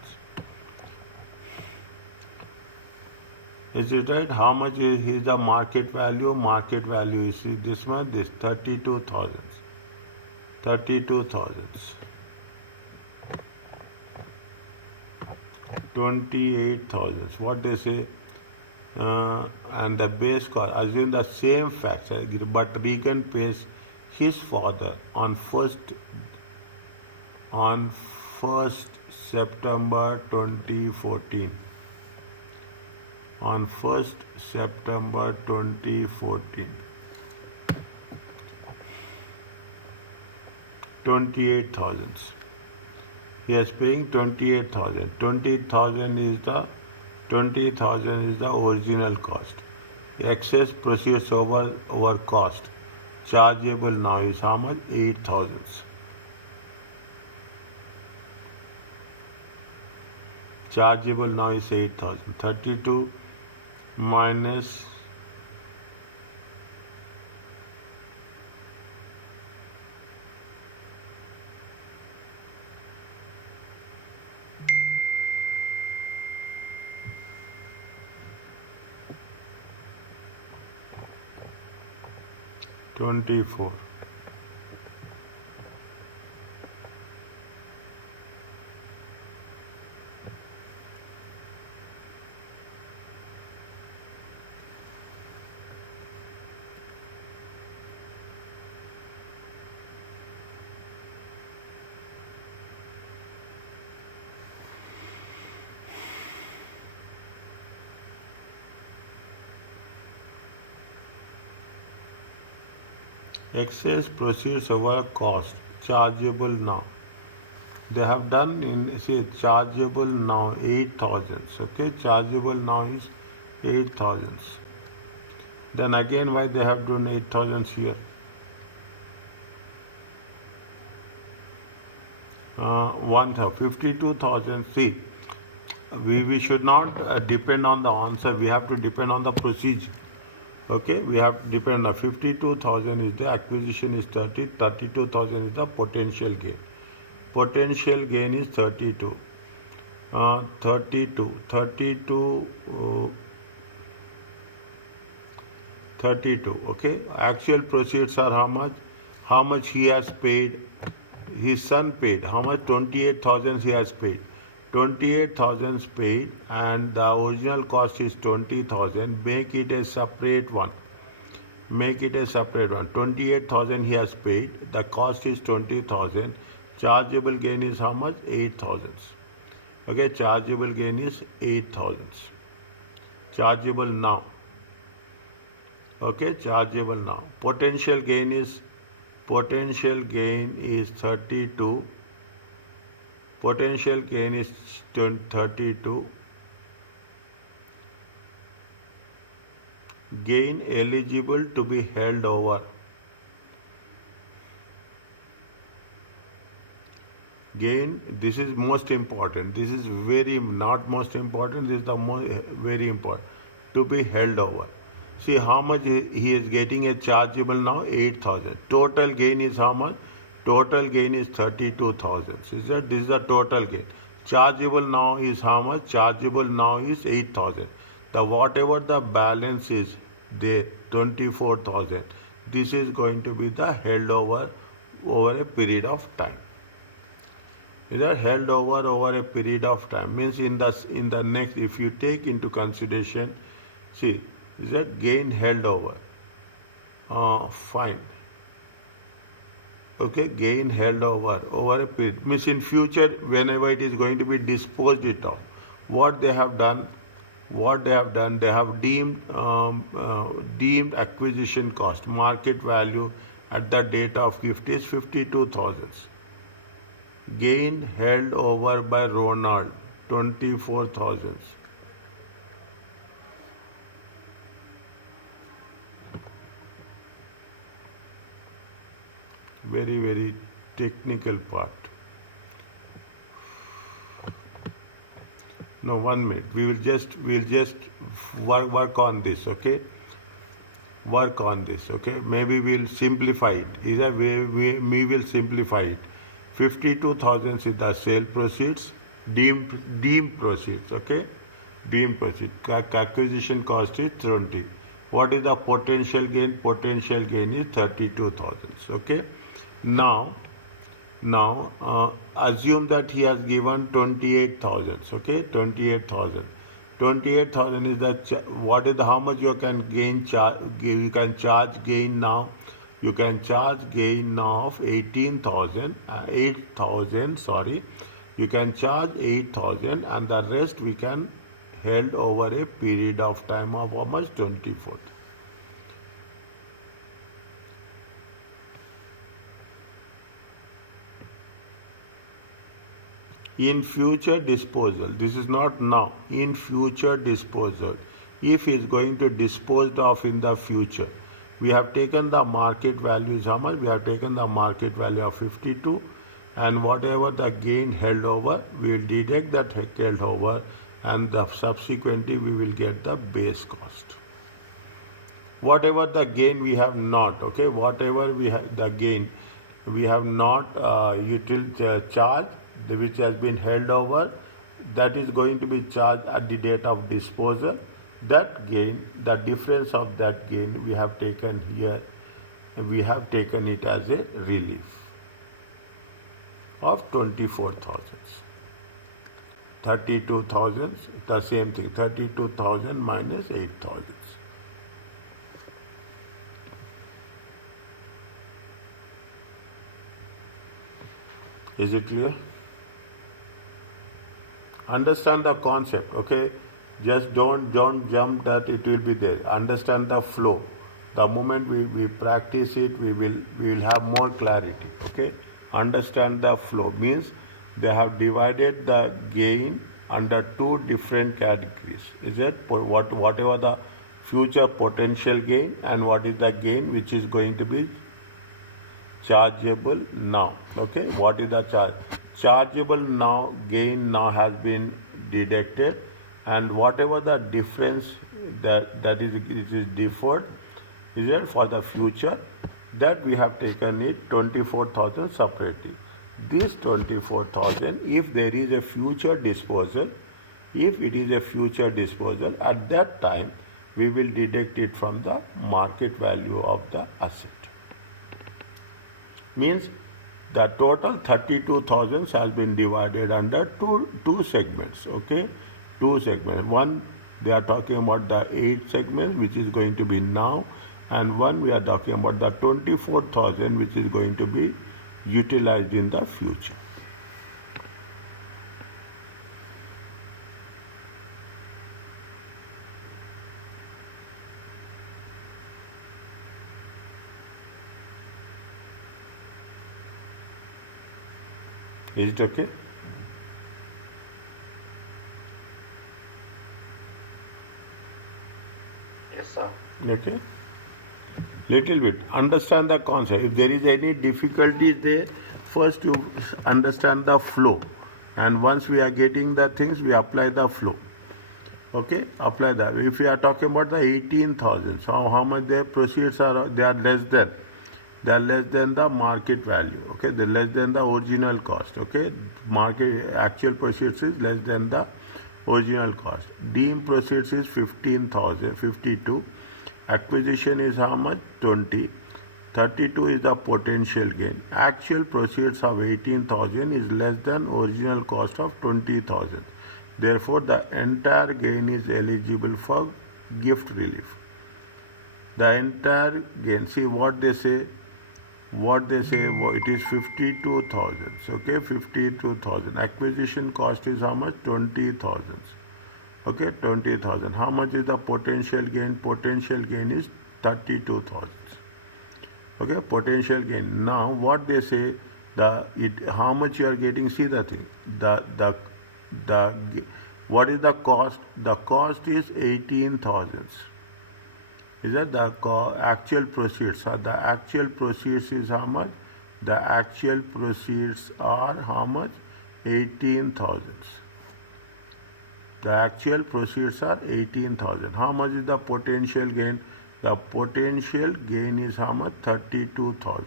Is it right? How much is the market value? Market value is this one, this 32,000. 32,000. 28,000. What they say? And the base cost, assume the same facts, but Regan pays his father on 1st September 2014. On 1st September 2014. 28,000. He is paying 28,000. 20,000 is the original cost. Excess proceeds over cost. Chargeable now is how much? 8,000. Chargeable now is 8,000. 32 minus 24. Excess proceeds over cost, chargeable now. They have done chargeable now 8,000. Okay, chargeable now is 8,000. Then again, why they have done 8,000 here? 52,000. See, we should not depend on the answer. We have to depend on the procedure. Okay, we have to depend on 52,000 is the acquisition is 30, 32,000 is the potential gain. Potential gain is 32. 32. 32. Okay, actual proceeds are how much? How much he has paid? His son paid. How much? 28,000 he has paid. 28,000 paid, and the original cost is 20,000. Make it a separate one. Make it a separate one. 28,000 he has paid. The cost is 20,000. Chargeable gain is how much? 8,000. Okay, chargeable gain is 8,000. Chargeable now. Okay, chargeable now. Potential gain is 32. Potential gain is 32. Gain eligible to be held over. Gain, this is most important. This is very not most important. This is the very important. To be held over. See how much he is getting a chargeable now? 8,000. Total gain is how much? Total gain is 32,000. Is that this is the total gain? Chargeable now is how much? Chargeable now is 8,000. The whatever the balance is there, 24,000. This is going to be the held over a period of time. Is that held over a period of time? Means in the next, if you take into consideration, see, is that gain held over? Fine. Okay, gain held over a period. Means in future, whenever it is going to be disposed it of, what they have done, they have deemed acquisition cost, market value at the date of gift is 52,000. Gain held over by Ronald, 24,000. Very, very technical part. No, 1 minute. We'll just work on this, okay? Work on this, okay? Maybe we'll simplify it. Either we will simplify it. 52,000 is the sale proceeds, deemed proceeds, okay? Deemed proceeds. Acquisition cost is 20. What is the potential gain? Potential gain is 32,000, okay? Now, assume that he has given 28,000, okay? 28,000. 28,000 is what is how much you can gain you can charge gain now. You can charge gain now of 8,000, sorry. You can charge 8,000 and the rest we can held over a period of time of how much? 24. In future disposal, this is not now, in future disposal, if he is going to dispose of in the future, we have taken the market value is how much? We have taken the market value of 52 and whatever the gain held over, we will deduct that held over and subsequently we will get the base cost. Whatever the gain we have not, okay, whatever we have the gain we have not charged, which has been held over, that is going to be charged at the date of disposal. That gain, the difference of that gain we have taken here, we have taken it as a relief of 24,000. 32,000, the same thing, 32,000 minus 8,000. Is it clear? Understand the concept, okay? Just don't jump that it will be there. Understand the flow. The moment we practice it, we will have more clarity, okay? Understand the flow means they have divided the gain under two different categories. Is it whatever the future potential gain and what is the gain which is going to be chargeable now, okay? What is the chargeable now? Gain now has been deducted and whatever the difference that is deferred, is it for the future, that we have taken it 24,000 separately. This 24,000, if there is a future disposal, if it is a future disposal, at that time we will deduct it from the market value of the asset. Means the total 32,000 has been divided under two segments, okay? Two segments. One, they are talking about the 8 segments, which is going to be now, and one we are talking about the 24,000, which is going to be utilized in the future. Is it okay? Yes, sir. Okay. Little bit. Understand the concept. If there is any difficulty there, first you understand the flow. And once we are getting the things, we apply the flow. Okay, apply that. If we are talking about the 18,000, so how much their proceeds are? They are less than. They are less than the market value. Okay, they are less than the original cost. Okay, market actual proceeds is less than the original cost. Deemed proceeds is 15,000, 52. Acquisition is how much? 20. 32 is the potential gain. Actual proceeds of 18,000 is less than original cost of 20,000. Therefore, the entire gain is eligible for gift relief. The entire gain, see what they say, it is 52,000. Okay, 52,000. Acquisition cost is how much? 20,000. Okay, 20,000. How much is the potential gain? Potential gain is 32,000. Okay, potential gain. Now what they say, how much you are getting? See the thing. The what is the cost? The cost is 18,000. Is that the actual proceeds? So the actual proceeds is how much? The actual proceeds are how much? 18,000. The actual proceeds are 18,000. How much is the potential gain? The potential gain is how much? 32,000.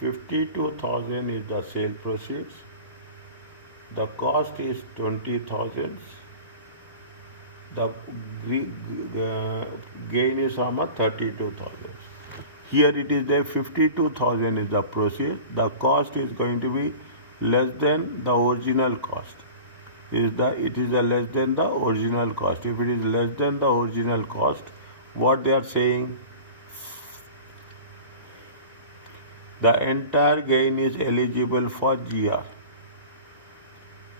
$52,000 is the sale proceeds. The cost is 20,000. The gain is how much? 32,000. Here it is there 52,000 is the proceeds. The cost is going to be less than the original cost. It is less than the original cost. If it is less than the original cost, what they are saying? The entire gain is eligible for GR.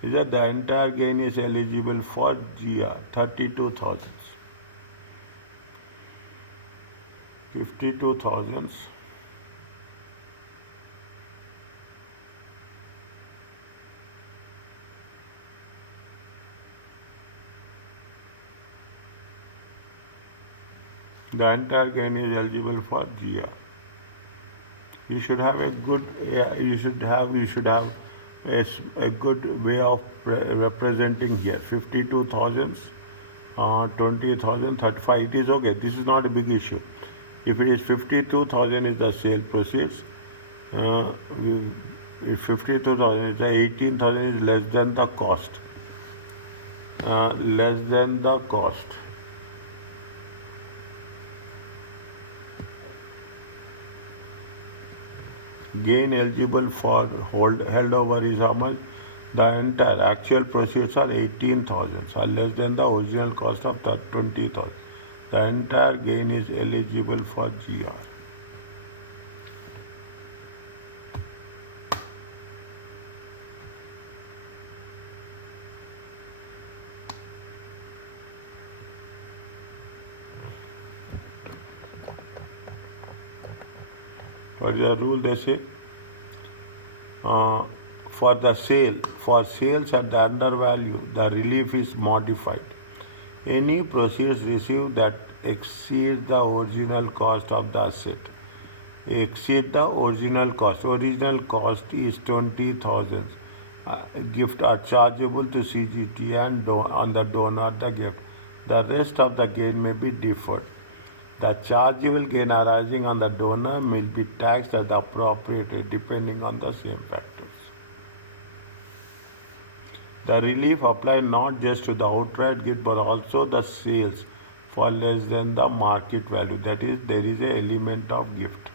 Is that the entire gain is eligible for GR? 32,000. 52,000. The entire gain is eligible for GR. You should have a good. You should have a good way of representing here. 52,000, 20,000, 35. It is okay. This is not a big issue. If it is 52,000 is the sale proceeds, if 52,000 is the 18,000 is less than the cost. Less than the cost. Gain eligible for held over is how much? The entire actual proceeds are 18,000, are less than the original cost of 20,000. The entire gain is eligible for GR. What is the rule they say? For sales at the undervalue, the relief is modified. Any proceeds received that exceed the original cost of the asset. Exceed the original cost. Original cost is 20,000. Gift are chargeable to CGT and on the donor the gift. The rest of the gain may be deferred. The chargeable gain arising on the donor will be taxed at the appropriate rate depending on the same factors. The relief applies not just to the outright gift but also the sales for less than the market value. That is, there is an element of gift.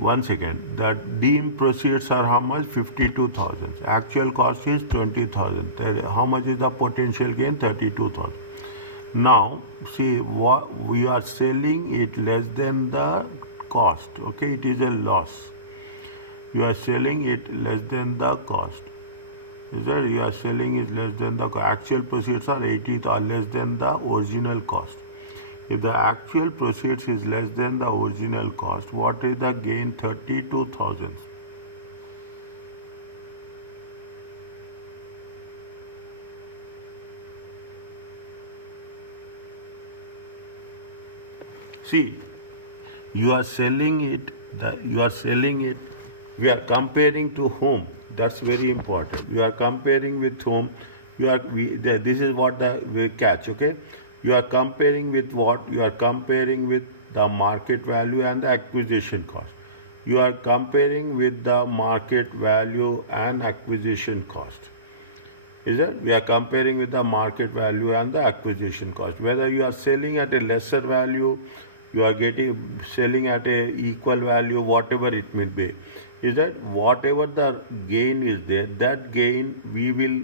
Once again, the deemed proceeds are how much? 52,000. Actual cost is 20,000. How much is the potential gain? 32,000. Now, see, what we are selling it less than the cost. Okay, it is a loss. You are selling it less than the cost. Is that you are selling it less than the actual proceeds are 80 or less than the original cost. If the actual proceeds is less than the original cost, what is the gain? 32,000. See, you are selling it. We are comparing to whom? That's very important. You are comparing with whom? This is what we catch, okay? You are comparing with what? You are comparing with the market value and the acquisition cost. You are comparing with the market value and acquisition cost. Is it? We are comparing with the market value and the acquisition cost. Whether you are selling at a lesser value, you are getting selling at a equal value, whatever it may be. Is that whatever the gain is there, that gain we will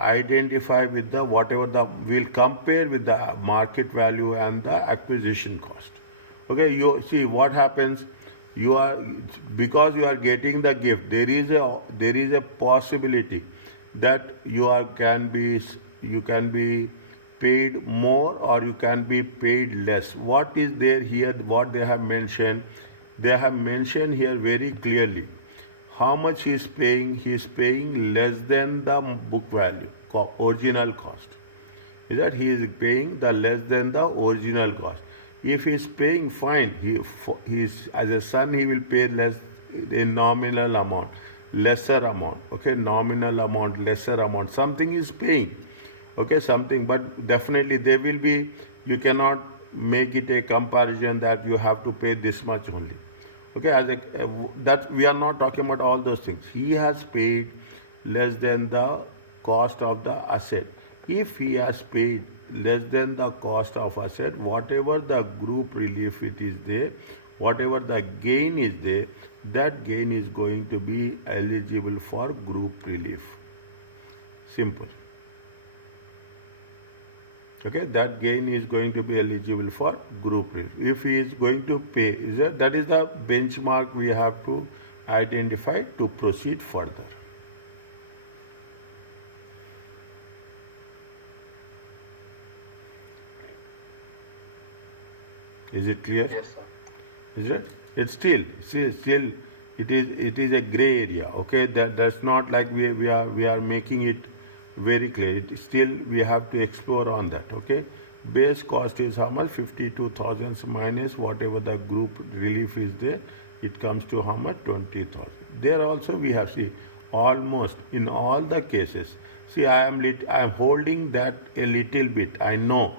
identify with the whatever the we'll compare with the market value and the acquisition cost. Okay, you see what happens. You are because you are getting the gift. There is a possibility that you can be paid more or you can be paid less. What is there here? What they have mentioned? They have mentioned here very clearly how much he is paying. He is paying less than the book value, original cost. Is that he is paying the less than the original cost. If he is paying fine, he is as a son he will pay less a nominal amount, lesser amount. Okay, nominal amount, lesser amount. Something is paying. Okay, something, but definitely there will be. You cannot make it a comparison that you have to pay this much only. Okay, that we are not talking about all those things. He has paid less than the cost of the asset. If he has paid less than the cost of asset, whatever the group relief it is there, whatever the gain is there, that gain is going to be eligible for group relief. Simple. Okay, that gain is going to be eligible for group relief. If he is going to pay, that is the benchmark we have to identify to proceed further. Is it clear? Yes, sir. Is it? It's still it is a gray area. Okay, that's not like we are making it very clear. Still we have to explore on that. Okay, base cost is how much? 52,000 minus whatever the group relief is there. It comes to how much? 20,000. There also we have almost in all the cases. See, I am holding that a little bit. I know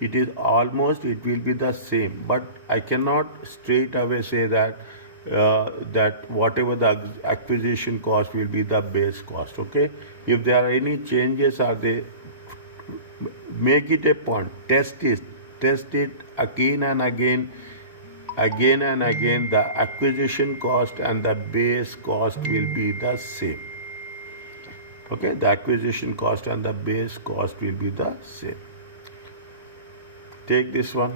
it is almost it will be the same, but I cannot straight away say that that whatever the acquisition cost will be the base cost. Okay, if there are any changes, are they make it a point, test it again and again and again. The acquisition cost and the base cost will be the same. Okay, the acquisition cost and the base cost will be the same. Take this one.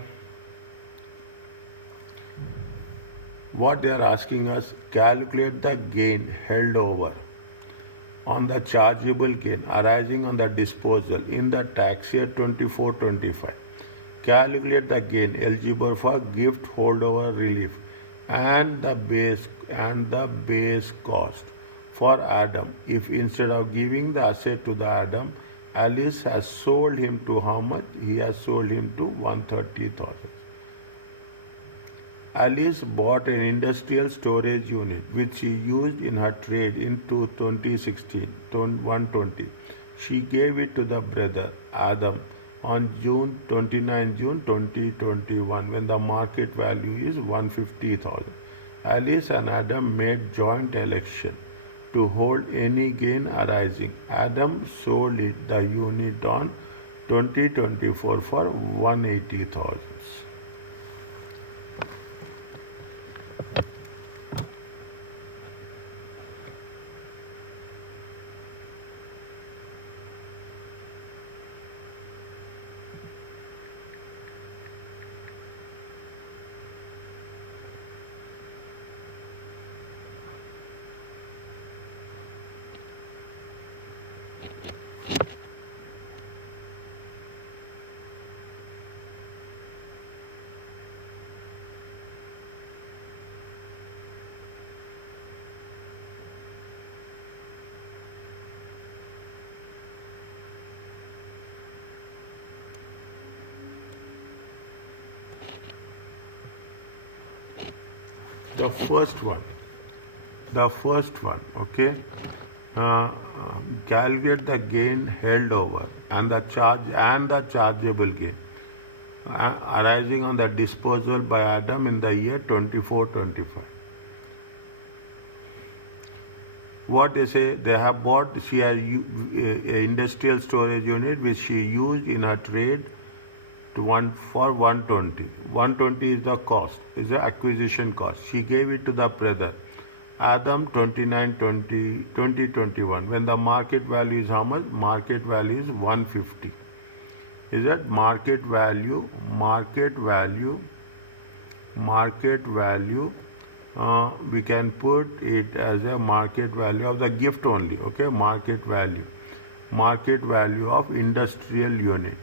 What they are asking us, calculate the gain held over on the chargeable gain arising on the disposal in the tax year 24-25. Calculate the gain eligible for gift holdover relief and the base cost for Adam if instead of giving the asset to the Adam, Alice has sold him to how much? He has sold him to 130,000. Alice bought an industrial storage unit which she used in her trade in 2016, 120. She gave it to the brother Adam on 29 June 2021 when the market value is 150,000. Alice and Adam made joint election to hold any gain arising. Adam sold the unit on 2024 for 180,000. The first one, okay, uh, calculate the gain held over and the chargeable gain arising on the disposal by Adam in the year 24-25. What they say, they have bought, she has a industrial storage unit which she used in her trade to for 120. 120 is the cost, is the acquisition cost. She gave it to the brother Adam 2021. When the market value is how much? Market value is 150. Is that market value? We can put it as a market value of the gift only. Okay, market value of industrial unit.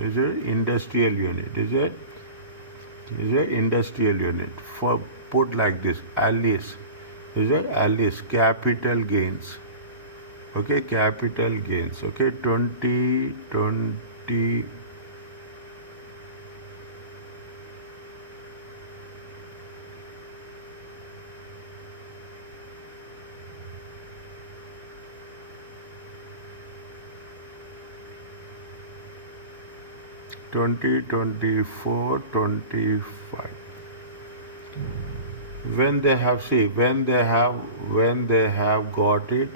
Is it industrial unit? Is it industrial unit? For put like this, Alice. Is it Alice? Capital gains. Okay, capital gains. Okay, 2020. 2024 25. When they have got it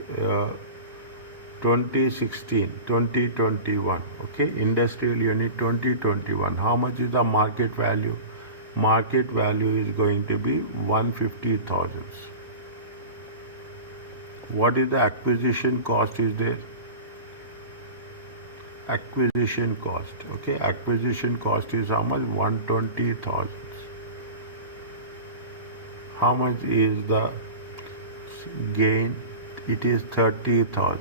2016 2021. Okay, industrial unit 2021. How much is the market value? Market value is going to be 150,000. What is the acquisition cost is there? Acquisition cost. Okay, acquisition cost is how much? 120,000. How much is the gain? It is 30,000.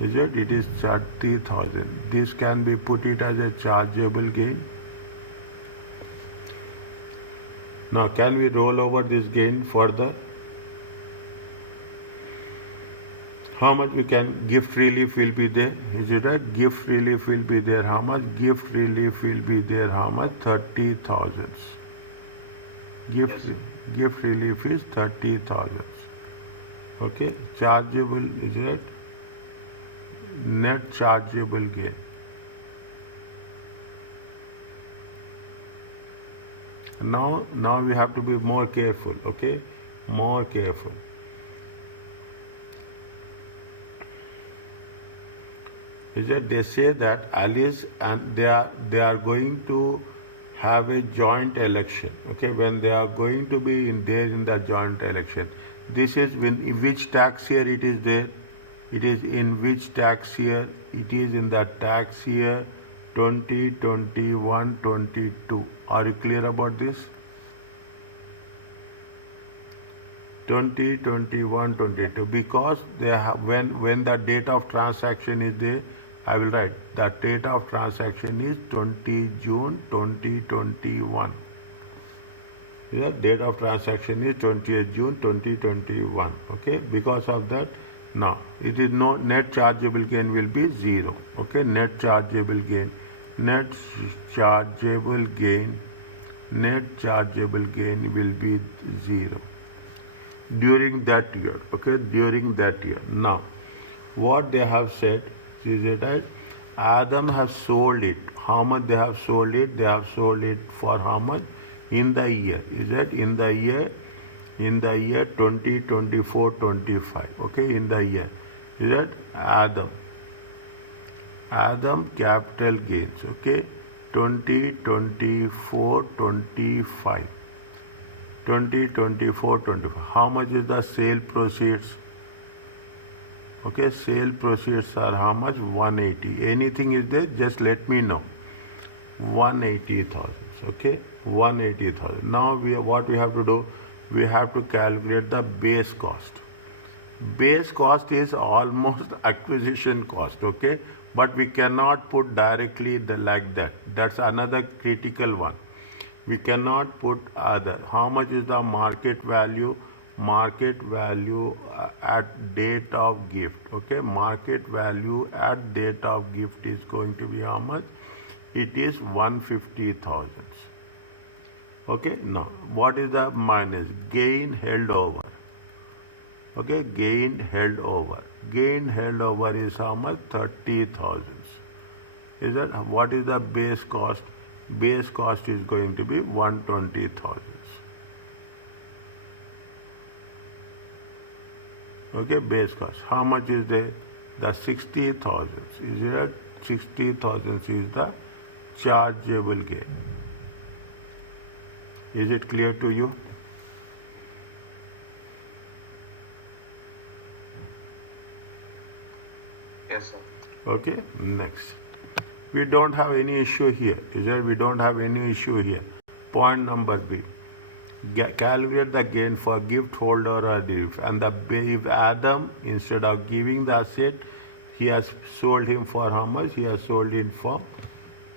Is it? It is 30,000. This can be put it as a chargeable gain. Now, can we roll over this gain further? How much we can, gift relief will be there? Is it right? Gift relief will be there. How much? Gift relief will be there. How much? 30,000. Gift relief is 30,000. Okay. Chargeable, is it? Net chargeable gain. Now we have to be more careful. Okay, more careful. Is that they say that Alice and they are going to have a joint election. Okay, when they are going to be in the joint election. This is which tax year it is there? It is in which tax year? It is in the tax year 2021-22. Are you clear about this? 2021-22. Because they have, when the date of transaction is there, I will write the date of transaction is 20 June 2021. The date of transaction is 20th June 2021. Okay, because of that, now it is no net chargeable gain will be 0. Okay, net chargeable gain will be 0 during that year. Okay, during that year. Now, what they have said is that Adam has sold it. How much they have sold it? They have sold it for how much? In the year. Is that in the year 2024-25. Okay, in the year. Is that Adam capital gains. Okay, 2024-25. 2024-25. How much is the sale proceeds? Okay, sale proceeds are how much? 180. Anything is there? Just let me know. 180,000. Okay, 180,000. Now what we have to do? We have to calculate the base cost. Base cost is almost acquisition cost. Okay, but we cannot put directly like that. That's another critical one. We cannot put other. How much is the market value? Market value at date of gift. Okay, market value at date of gift is going to be how much? it is 150,000. Okay, now what is the minus? Gain held over. Okay, gain held over. Gain held over is how much? 30,000. Is that what is the base cost? Base cost is going to be 120,000. Okay, base cost. How much is there? The 60,000. Is it 60,000 is the chargeable gain. Is it clear to you? Yes, sir. Okay, next. We don't have any issue here. Is that we don't have any issue here. Point number B. Calculate the gain for gift holder or gift. And if Adam, instead of giving the asset, he has sold him for how much? He has sold it for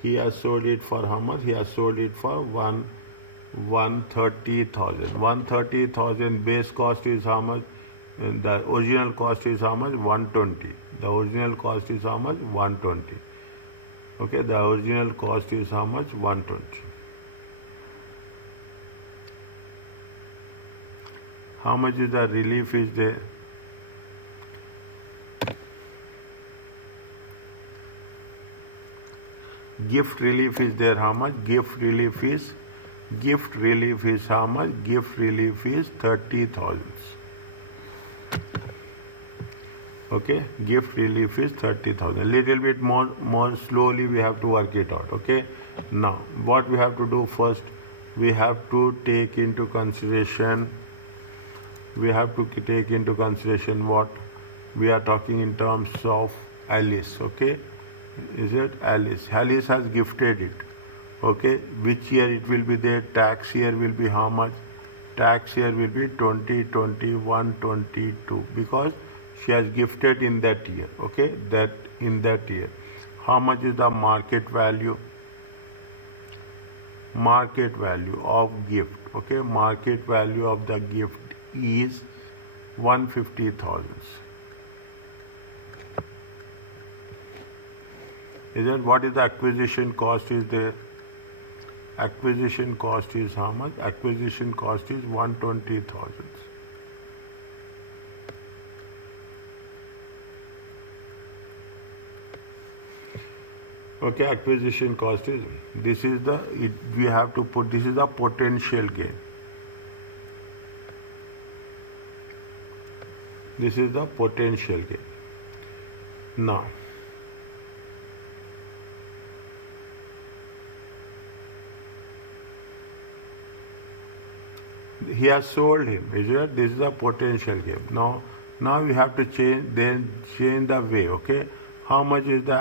how much? He has sold it for 130,000. 130,000 base cost is how much? The original cost is how much? 120. The original cost is how much? 120. Okay, the original cost is how much? 120. How much is the relief is there? Gift relief is there how much? Gift relief is how much? Gift relief is 30,000. Okay, gift relief is 30,000. Little bit more slowly we have to work it out. Okay, now what we have to do first? We have to take into consideration. What we are talking in terms of Alice. Okay, is it Alice? Alice has gifted it. Okay, which year it will be there? Tax year will be how much? Tax year will be 2021, 22 because she has gifted in that year. Okay, that in that year. How much is the market value? Market value of gift. Okay, market value of the gift is 150,000. Is that what is the acquisition cost is there? Acquisition cost is how much? Acquisition cost is 120,000. Okay, acquisition cost is this is the we have to put this is the potential gain. This is the potential gain. Now, he has sold him. Is it? This is the potential gain. Now we have to change the way. Okay, how much is the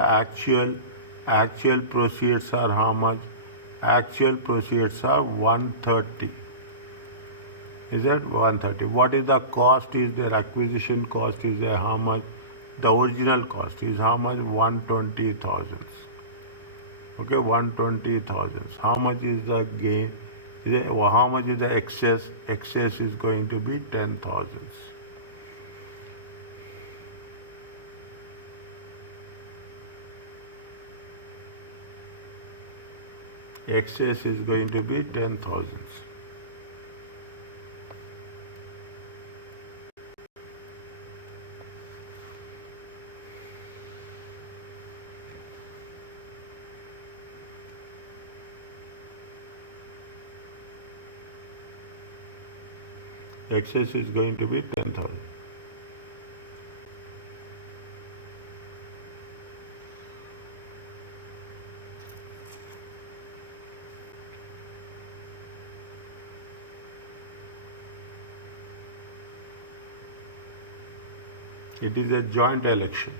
actual proceeds are how much? Actual proceeds are 130. Is that 130? What is the cost is there? Acquisition cost is there how much? The original cost is how much? 120,000. Okay, 120,000. How much is the gain? How much is the excess? Excess is going to be 10,000. Excess is going to be 10,000. Excess is going to be 10,000. It is a joint election.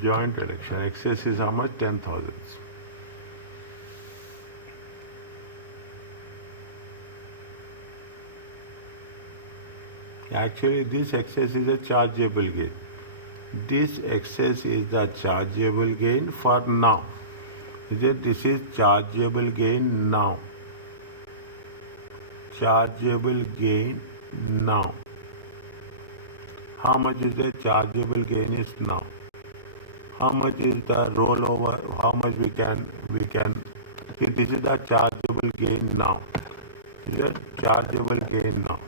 Joint election. Excess is how much? 10,000. Actually, this excess is a chargeable gain. This excess is the chargeable gain for now. Is it? This is chargeable gain now. Chargeable gain now. How much is the chargeable gain is now? How much is the rollover? How much we can see? This is the chargeable gain now. Is it chargeable gain now?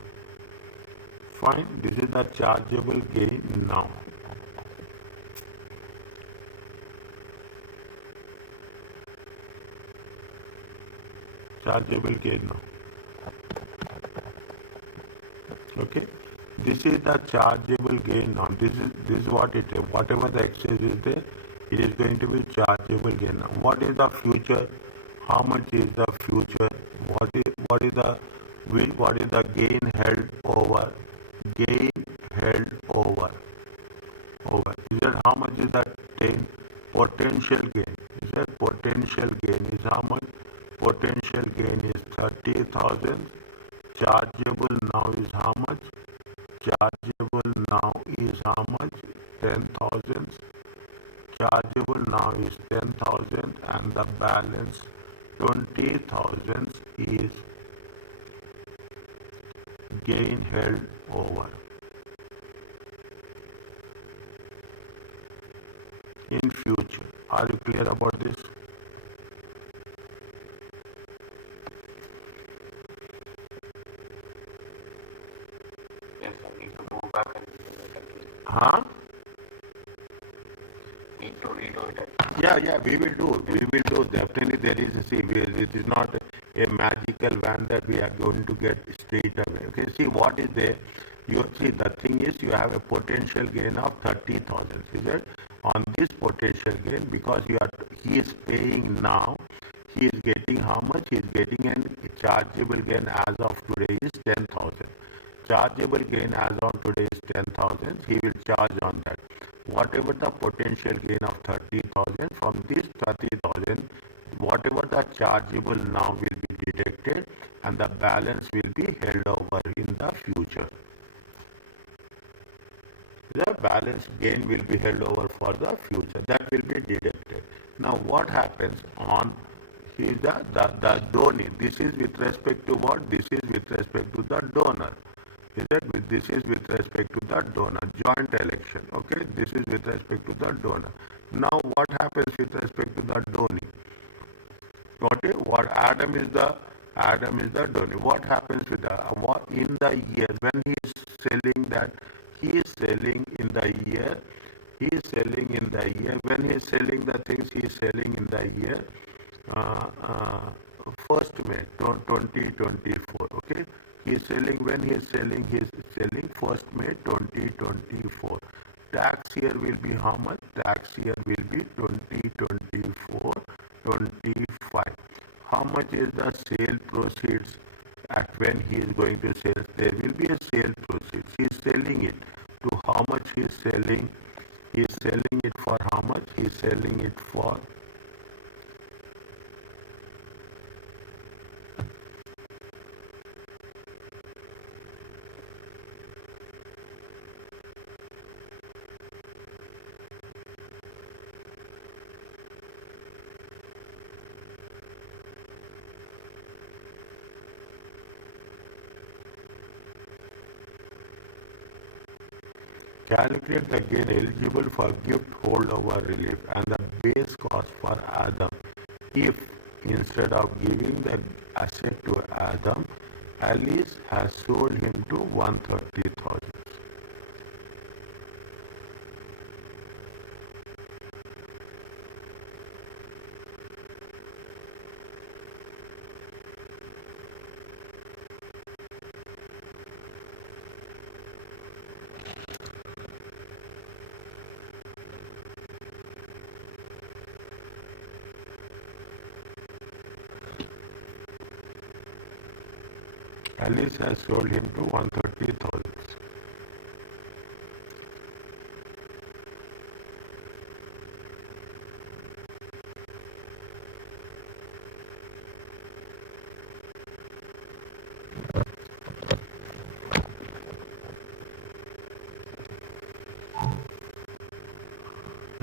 Fine. This is the chargeable gain now. Chargeable gain now. Okay. This is the chargeable gain now. This is what it is. Whatever the excess is there, it is going to be chargeable gain now. What is the future? How much is the future? What is the gain held over? Gain held over. Is that how much is that potential gain? Is that potential gain is how much? Potential gain is 30,000. Chargeable now is how much? Chargeable now is how much? 10,000. Chargeable now is 10,000 and the balance 20,000 is gain held over. In future. Are you clear about this? Yes, I need to go back and redo it. Huh? Need to redo it. Yeah, we will do. Definitely there is, it is not a magical van that we are going to get straight away. Okay, see what is there. You see the thing is you have a potential gain of 30,000. Is it? On this potential gain, because he is paying now, he is getting how much? He is getting a chargeable gain as of today is 10,000. Chargeable gain as on today is 10,000. He will charge on that. Whatever the potential gain of 30,000, from this 30,000, whatever the chargeable now will be deducted and the balance will be held over in the future. The balance gain will be held over for the future. That will be deducted. Now what happens on is the donor. This is with respect to what? This is with respect to the donor. Is that this is with respect to the donor, joint election. Okay, this is with respect to the donor. Now what happens with respect to the donor? Okay, what Adam is the donor. What happens with in the year when he is selling that? He is selling in the year. He is selling in the year. When he is selling the things, he is selling in the year 1st May 2024. Okay, he is selling when he is selling 1st May 2024. Tax year will be how much? Tax year will be 2024 25. How much is the sale proceeds at when he is going to sell? There will be a sale proceeds. He is selling it to how much he is selling? He is selling it for how much? He is selling it for calculate the gain eligible for gift holdover relief and the base cost for Adam if instead of giving the asset to Adam, Alice has sold him to 130,000. Alice has sold him to 130,000.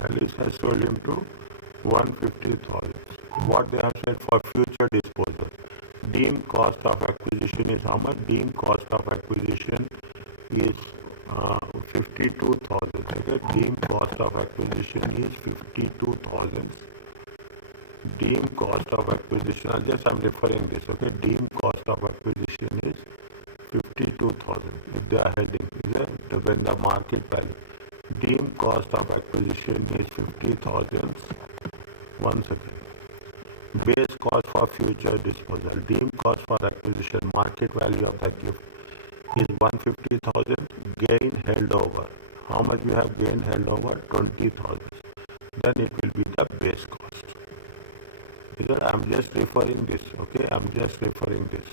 Alice has sold him to 150,000. what they have said for future disposal. Deemed cost of acquisition is how much? Deemed cost of acquisition is 52,000. Okay, deemed cost of acquisition is 52,000. Deemed cost of acquisition, I'm referring this. Okay, deemed cost of acquisition is 52,000. If they are heading, is that when the market value? Deemed cost of acquisition is 50,000. One second. Base cost for future disposal. Deemed cost for acquisition. Market value of the gift is 150,000. Gain held over. How much we have gain held over? 20,000. Then it will be the base cost. I'm just referring this. Okay, I'm just referring this.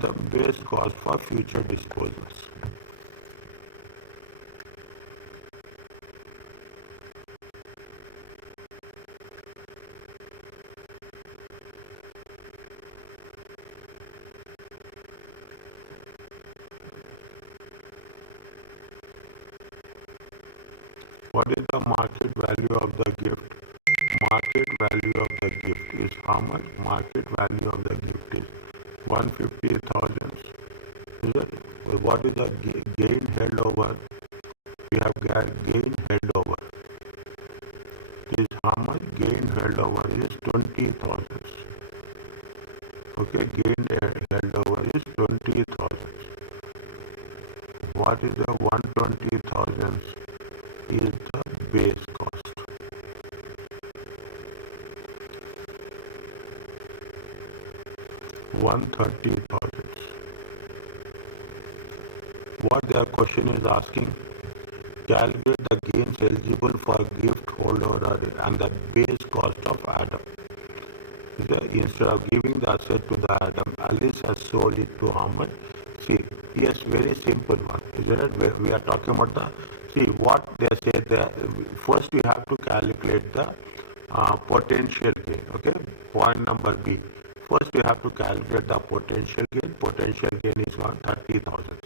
The base cost for future disposals. What is the market value of the gift? Market value of the gift is how much? Market value of the gift is 150,000. Is it? What is the gain held over? We have gain held over. Is how much? Gain held over is 20,000. Okay, gain held over is 20,000. What is the 120,000? Is the base cost. $130,000. What their question is asking, calculate the gains eligible for gift holder and the base cost of Adam. Instead of giving the asset to the Adam, Alice has sold it to how much? See, yes, very simple one. Isn't it? We are talking about the, see what they say that first we have to calculate the potential gain. Okay, point number B. First we have to calculate the potential gain. Potential gain is 130,000.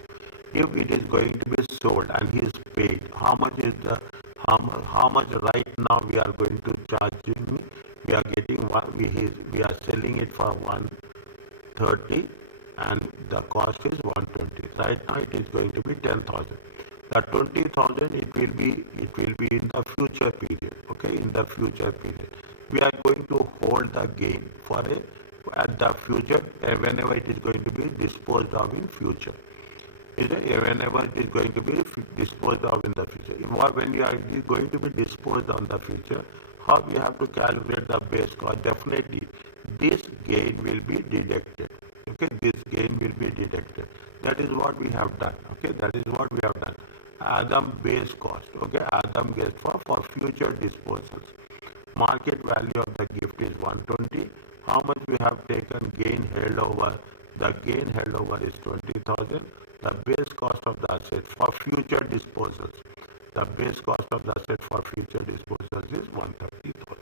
If it is going to be sold and he is paid, how much is the how much right now we are going to charge him? We are getting one. We are selling it for 130, and the cost is 120. Right now it is going to be 10,000. The 20,000 it will be in the future period. Okay, in the future period, we are going to hold the gain for at the future whenever it is going to be disposed of in future. Whenever it is going to be disposed of in the future. When you are going to be disposed of in the future, how we have to calculate the base cost? Definitely, this gain will be deducted. Okay, this gain will be deducted. That is what we have done. Okay, that is what we have done. Adam base cost. Okay, Adam gets for future disposals. Market value of the gift is 120. How much we have taken gain held over? The gain held over is 20,000. The base cost of the asset for future disposals. The base cost of the asset for future disposals is 130,000.